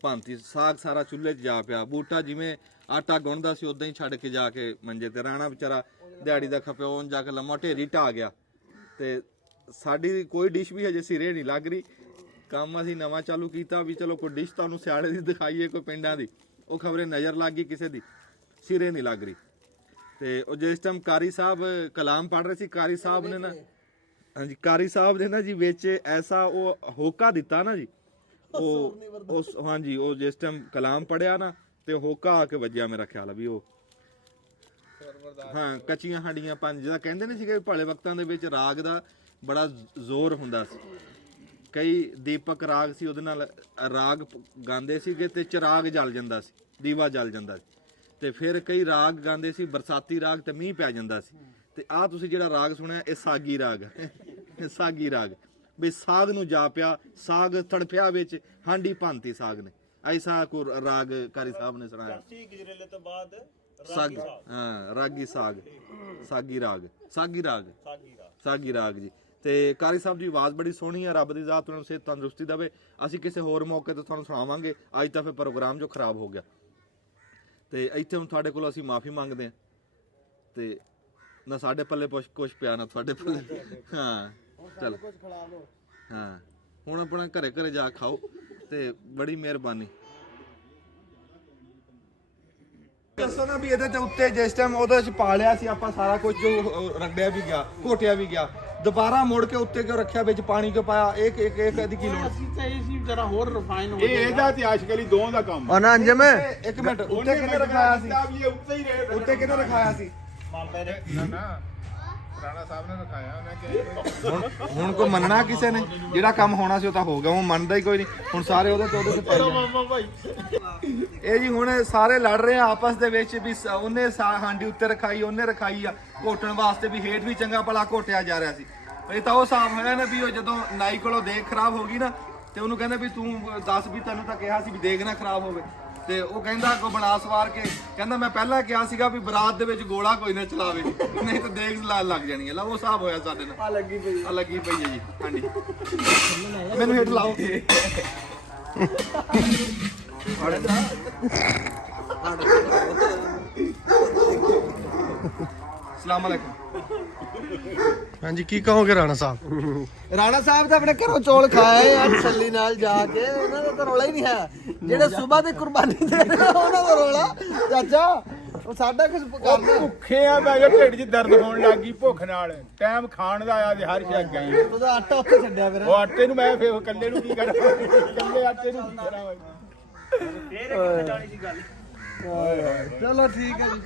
ਭਾਂਤੀ, ਸਾਗ ਸਾਰਾ ਚੁੱਲ੍ਹੇ 'ਚ ਜਾ ਪਿਆ। ਬੂਟਾ ਜਿਵੇਂ ਆਟਾ ਗੁੰਨਦਾ ਸੀ ਉਦਾਂ ਹੀ ਛੱਡ ਕੇ ਜਾ ਕੇ ਮੰਜੇ ਤੇ, ਰਾਣਾ ਵਿਚਾਰਾ ਦਿਹਾੜੀ ਦਾ ਖਪਿਆ ਉਹ ਜਾ ਕੇ ਲੰਮਾ ਢੇਰੀ ਢਾ ਗਿਆ। ਤੇ ਸਾਡੀ ਕੋਈ ਡਿਸ਼ ਵੀ ਹਜੇ ਸਿਰੇ ਨਹੀਂ ਲੱਗ ਰਹੀ। ਕੰਮ ਅਸੀਂ ਨਵਾਂ ਚਾਲੂ ਕੀਤਾ ਵੀ ਚਲੋ ਕੋਈ ਡਿਸ਼ ਤੁਹਾਨੂੰ ਸਿਆੜੇ ਦੀ ਦਿਖਾਈਏ, ਕੋਈ ਪਿੰਡਾਂ ਦੀ, ਉਹ ਖਬਰੇ ਨਜ਼ਰ ਲੱਗ ਗਈ ਕਿਸੇ ਦੀ, ਸਿਰੇ ਨਹੀਂ ਲੱਗ ਰਹੀ। ਤੇ ਉਹ ਜਿਸ ਟਾਈਮ ਕਾਰੀ ਸਾਹਿਬ ਕਲਾਮ ਪੜ੍ਹ ਰਹੇ ਸੀ, ਕਾਰੀ ਸਾਹਿਬ ਨੇ ਨਾ ਹਾਂਜੀ ਕਾਰੀ ਸਾਹਿਬ ਨੇ ਨਾ ਜੀ ਵਿੱਚ ਐਸਾ ਉਹ ਹੋਕਾ ਦਿੱਤਾ ਨਾ ਜੀ, ਉਹ ਹਾਂਜੀ ਉਹ ਜਿਸ ਟਾਈਮ ਕਲਾਮ ਪੜਿਆ ਨਾ ਤੇ ਹੋਕਾ ਆ ਕੇ ਵੱਜਿਆ ਮੇਰਾ ਖਿਆਲ ਆ ਵੀ ਉਹ ਹਾਂ ਕੱਚੀਆਂ ਹੱਡੀਆਂ ਪੰਜ, ਜਿਹਦਾ ਕਹਿੰਦੇ ਨਹੀਂ ਸੀਗੇ ਭਲੇ ਵਕਤਾਂ ਦੇ ਵਿੱਚ ਰਾਗ ਦਾ ਬੜਾ ਜ਼ੋਰ ਹੁੰਦਾ ਸੀ। ਕਈ ਦੀਪਕ ਰਾਗ ਸੀ, ਉਹਦੇ ਨਾਲ ਰਾਗ ਗਾਉਂਦੇ ਸੀਗੇ ਤੇ ਚਿਰਾਗ ਜਲ ਜਾਂਦਾ ਸੀ, ਦੀਵਾ ਜਲ ਜਾਂਦਾ ਸੀ। ਤੇ ਫਿਰ ਕਈ ਰਾਗ ਗਾਉਂਦੇ ਸੀ ਬਰਸਾਤੀ ਰਾਗ ਤੇ ਮੀਂਹ ਪੈ ਜਾਂਦਾ ਸੀ। ਤੇ ਆਹ ਤੁਸੀਂ ਜਿਹੜਾ ਰਾਗ ਸੁਣਿਆ ਇਹ ਸਾਗੀ ਰਾਗ ਹੈ। ਸਾਗੀ ਰਾਗ ਵੀ ਸਾਗ ਨੂੰ ਜਾ ਪਿਆ, ਸਾਗ ਤੜਫਿਆ ਵਿੱਚ, ਹਾਂਡੀ ਭਾਂਤੀ ਸਾਗ ਨੇ, ਐਸਾ ਕੋ ਰਾਗ ਕਾਰੀ ਸਾਹਿਬ ਨੇ ਸੁਣਾਇਆ। ਗਜਰੇਲੇ ਤੋਂ ਬਾਅਦ ਸਾਗ ਹਾਂ ਰਾਗੀ ਸਾਗ, ਸਾਗੀ ਰਾਗ ਸਾਗੀ ਰਾਗ ਜੀ। ਤੇ ਕਾਰੀ ਸਾਹਿਬ ਦੀ ਆਵਾਜ਼ ਬੜੀ ਸੋਹਣੀ ਆ, ਰੱਬ ਦੀ ਜ਼ਾਤ ਉਹਨਾਂ ਨੂੰ ਸਿਹਤ ਤੰਦਰੁਸਤੀ ਦੇਵੇ। ਅਸੀਂ ਕਿਸੇ ਹੋਰ ਮੌਕੇ ਤੇ ਤੁਹਾਨੂੰ ਸੁਣਾਵਾਂਗੇ, ਅੱਜ ਤਾਂ ਫਿਰ ਪ੍ਰੋਗਰਾਮ ਜੋ ਖਰਾਬ ਹੋ ਗਿਆ ਤੇ ਇੱਥੇ ਹੁਣ ਤੁਹਾਡੇ ਕੋਲ ਅਸੀਂ ਮਾਫੀ ਮੰਗਦੇ ਹਾਂ। ਤੇ ਨਾ ਸਾਡੇ ਪੱਲੇ ਕੁਛ ਪਿਆ ਨਾ ਤੁਹਾਡੇ ਪੱਲੇ। ਹਾਂ ਚਲ ਹਾਂ ਹੁਣ ਆਪਣਾ ਘਰੇ ਜਾ ਖਾਓ ਤੇ ਬੜੀ ਮਿਹਰਬਾਨੀ। ਦੱਸੋ ਨਾ ਵੀ ਇਹਦੇ ਤੇ ਉੱਤੇ ਜਿਸ ਟਾਈਮ ਉਹਦੇ ਚ ਪਾ ਲਿਆ ਸੀ ਆਪਾਂ ਸਾਰਾ ਕੁਝ, ਜੋ ਰਗੜਿਆ ਵੀ ਗਿਆ ਘੋਟਿਆ ਵੀ ਗਿਆ, ਦੁਬਾਰਾ ਮੋੜ ਕੇ ਉੱਤੇ ਕਿਉਂ ਰੱਖਿਆ, ਵਿੱਚ ਪਾਣੀ ਕਿਉਂ ਪਾਇਆ? ਇੱਕ ਇਹਦੀ ਕੀ ਲੋੜ? ਅਸੀਂ ਤਾਂ ਇਹ ਸੀ ਜਰਾ ਹੋਰ ਰਿਫਾਈਨ ਹੋ ਇਹ ਇਹਦਾ ਇਤਿਹਾਸ ਕਲੀ ਦੋਵਾਂ ਦਾ ਕੰਮ ਨਾ ਅੰਜਮ ਇੱਕ ਮਿੰਟ, ਉੱਤੇ ਕਿਹਨੇ ਰਖਾਇਆ ਸੀ? ਉੱਤੇ ਹੀ ਰਹੇ, ਉੱਤੇ ਕਿਹਨੇ ਰਖਾਇਆ ਸੀ? ਨਾ ਰਾਣਾ ਸਾਹਿਬ ਨੇ ਰਖਾਇਆ ਉਹਨੇ ਕਿ ਹੁਣ ਕੋ ਮੰਨਣਾ ਕਿਸੇ ਨੇ? ਜਿਹੜਾ ਕੰਮ ਹੋਣਾ ਸੀ ਉਹ ਤਾਂ ਹੋ ਗਿਆ, ਉਹ ਮੰਨਦਾ ਹੀ ਕੋਈ ਨਹੀਂ। ਹੁਣ ਸਾਰੇ ਉਹਦੇ ਤੇ ਪੈ ਗਏ। ਇਹ ਜੀ ਹੁਣ ਸਾਰੇ ਲੜ ਰਹੇ ਆ ਆਪਸ ਦੇ ਵਿੱਚ ਵੀ ਉਹਨੇ ਹਾਂਡੀ ਉੱਤੇ ਰਖਾਈ, ਉਹਨੇ ਰਖਾਈ ਆ ਘੋਟਣ ਵਾਸਤੇ, ਵੀ ਹੇਠ ਵੀ ਚੰਗਾ ਭਲਾ ਘੋਟਿਆ ਜਾ ਰਿਹਾ ਸੀ। ਇਹ ਤਾਂ ਉਹ ਹਿਸਾਬ ਹੋਇਆ ਨਾ ਵੀ ਉਹ ਜਦੋਂ ਨਾਈ ਕੋਲੋਂ ਦੇਖ ਖਰਾਬ ਹੋ ਗਈ ਨਾ ਤੇ ਉਹਨੂੰ ਕਹਿੰਦਾ ਵੀ ਤੂੰ ਦੱਸ ਵੀ ਤੈਨੂੰ ਤਾਂ ਕਿਹਾ ਸੀ ਵੀ ਦੇਖ ਨਾ ਖਰਾਬ ਹੋਵੇ। ਤੇ ਉਹ ਕਹਿੰਦਾ ਕੋ ਬਣਾ ਸਵਾਰ ਕੇ ਕਹਿੰਦਾ ਮੈਂ ਪਹਿਲਾਂ ਕਿਹਾ ਸੀਗਾ ਵੀ ਬਰਾਤ ਦੇ ਵਿੱਚ ਗੋਲਾ ਕੋਈ ਨਾ ਚਲਾਵੇ, ਨਹੀਂ ਤਾਂ ਦੇਖ ਲੱਗ ਜਾਣੀ ਹੈ। ਲਾ ਉਹ ਹਿਸਾਬ ਹੋਇਆ ਸਾਡੇ ਨਾਲ। ਆ ਲੱਗੀ ਪਈ ਹੈ ਜੀ ਹਾਂਡੀ। ਮੈਨੂੰ ਹੇਠ ਲਾਓ। ਸਲਾਮ ਅਲੈਕੁਮ। ਹਾਂਜੀ ਕੀ ਕਹੋਗੇ ਰਾਣਾ ਸਾਹਿਬ? ਰਾਣਾ ਸਾਹਿਬ ਤਾਂ ਆਪਣੇ ਘਰੋਂ ਚੌਲ ਖਾਏ ਆ ਤਸੱਲੀ ਨਾਲ ਜਾ ਕੇ, ਉਹਨਾਂ ਦਾ ਤਾਂ ਰੌਲਾ ਹੀ ਨਹੀਂ ਹੈ। ਜਿਹੜੇ ਸਵੇਰ ਦੀ ਕੁਰਬਾਨੀ ਦੇ ਰਹੇ ਉਹਨਾਂ ਦਾ ਰੌਲਾ ਚਾਚਾ, ਉਹ ਸਾਡਾ ਕੁਝ ਕਰਦੇ ਭੁੱਖੇ ਆ ਬੈ ਢਿੱਡ 'ਚ ਦਰਦ ਹੋਣ ਲੱਗ ਗਈ ਭੁੱਖ ਨਾਲ, ਟਾਈਮ ਖਾਣ ਦਾ ਆ ਤੇ ਹਰ ਸ਼ੈ ਗਈ। ਉਹਦਾ ਆਟਾ ਉੱਥੇ ਛੱਡਿਆ ਫਿਰ। ਉਹ ਆਟੇ ਨੂੰ ਮੈਂ ਫੇਰ ਇਕੱਲੇ ਨੂੰ ਕੀ ਕਰਾਂ, ਇਕੱਲੇ ਆਟੇ ਨੂੰ ਕੀ ਕਰਾਂ। ਫੇਰ ਕਿੱਥੇ ਜਾਣੀ ਸੀ ਗੱਲ। ਚਲੋ ਠੀਕ ਹੈ ਜੀ।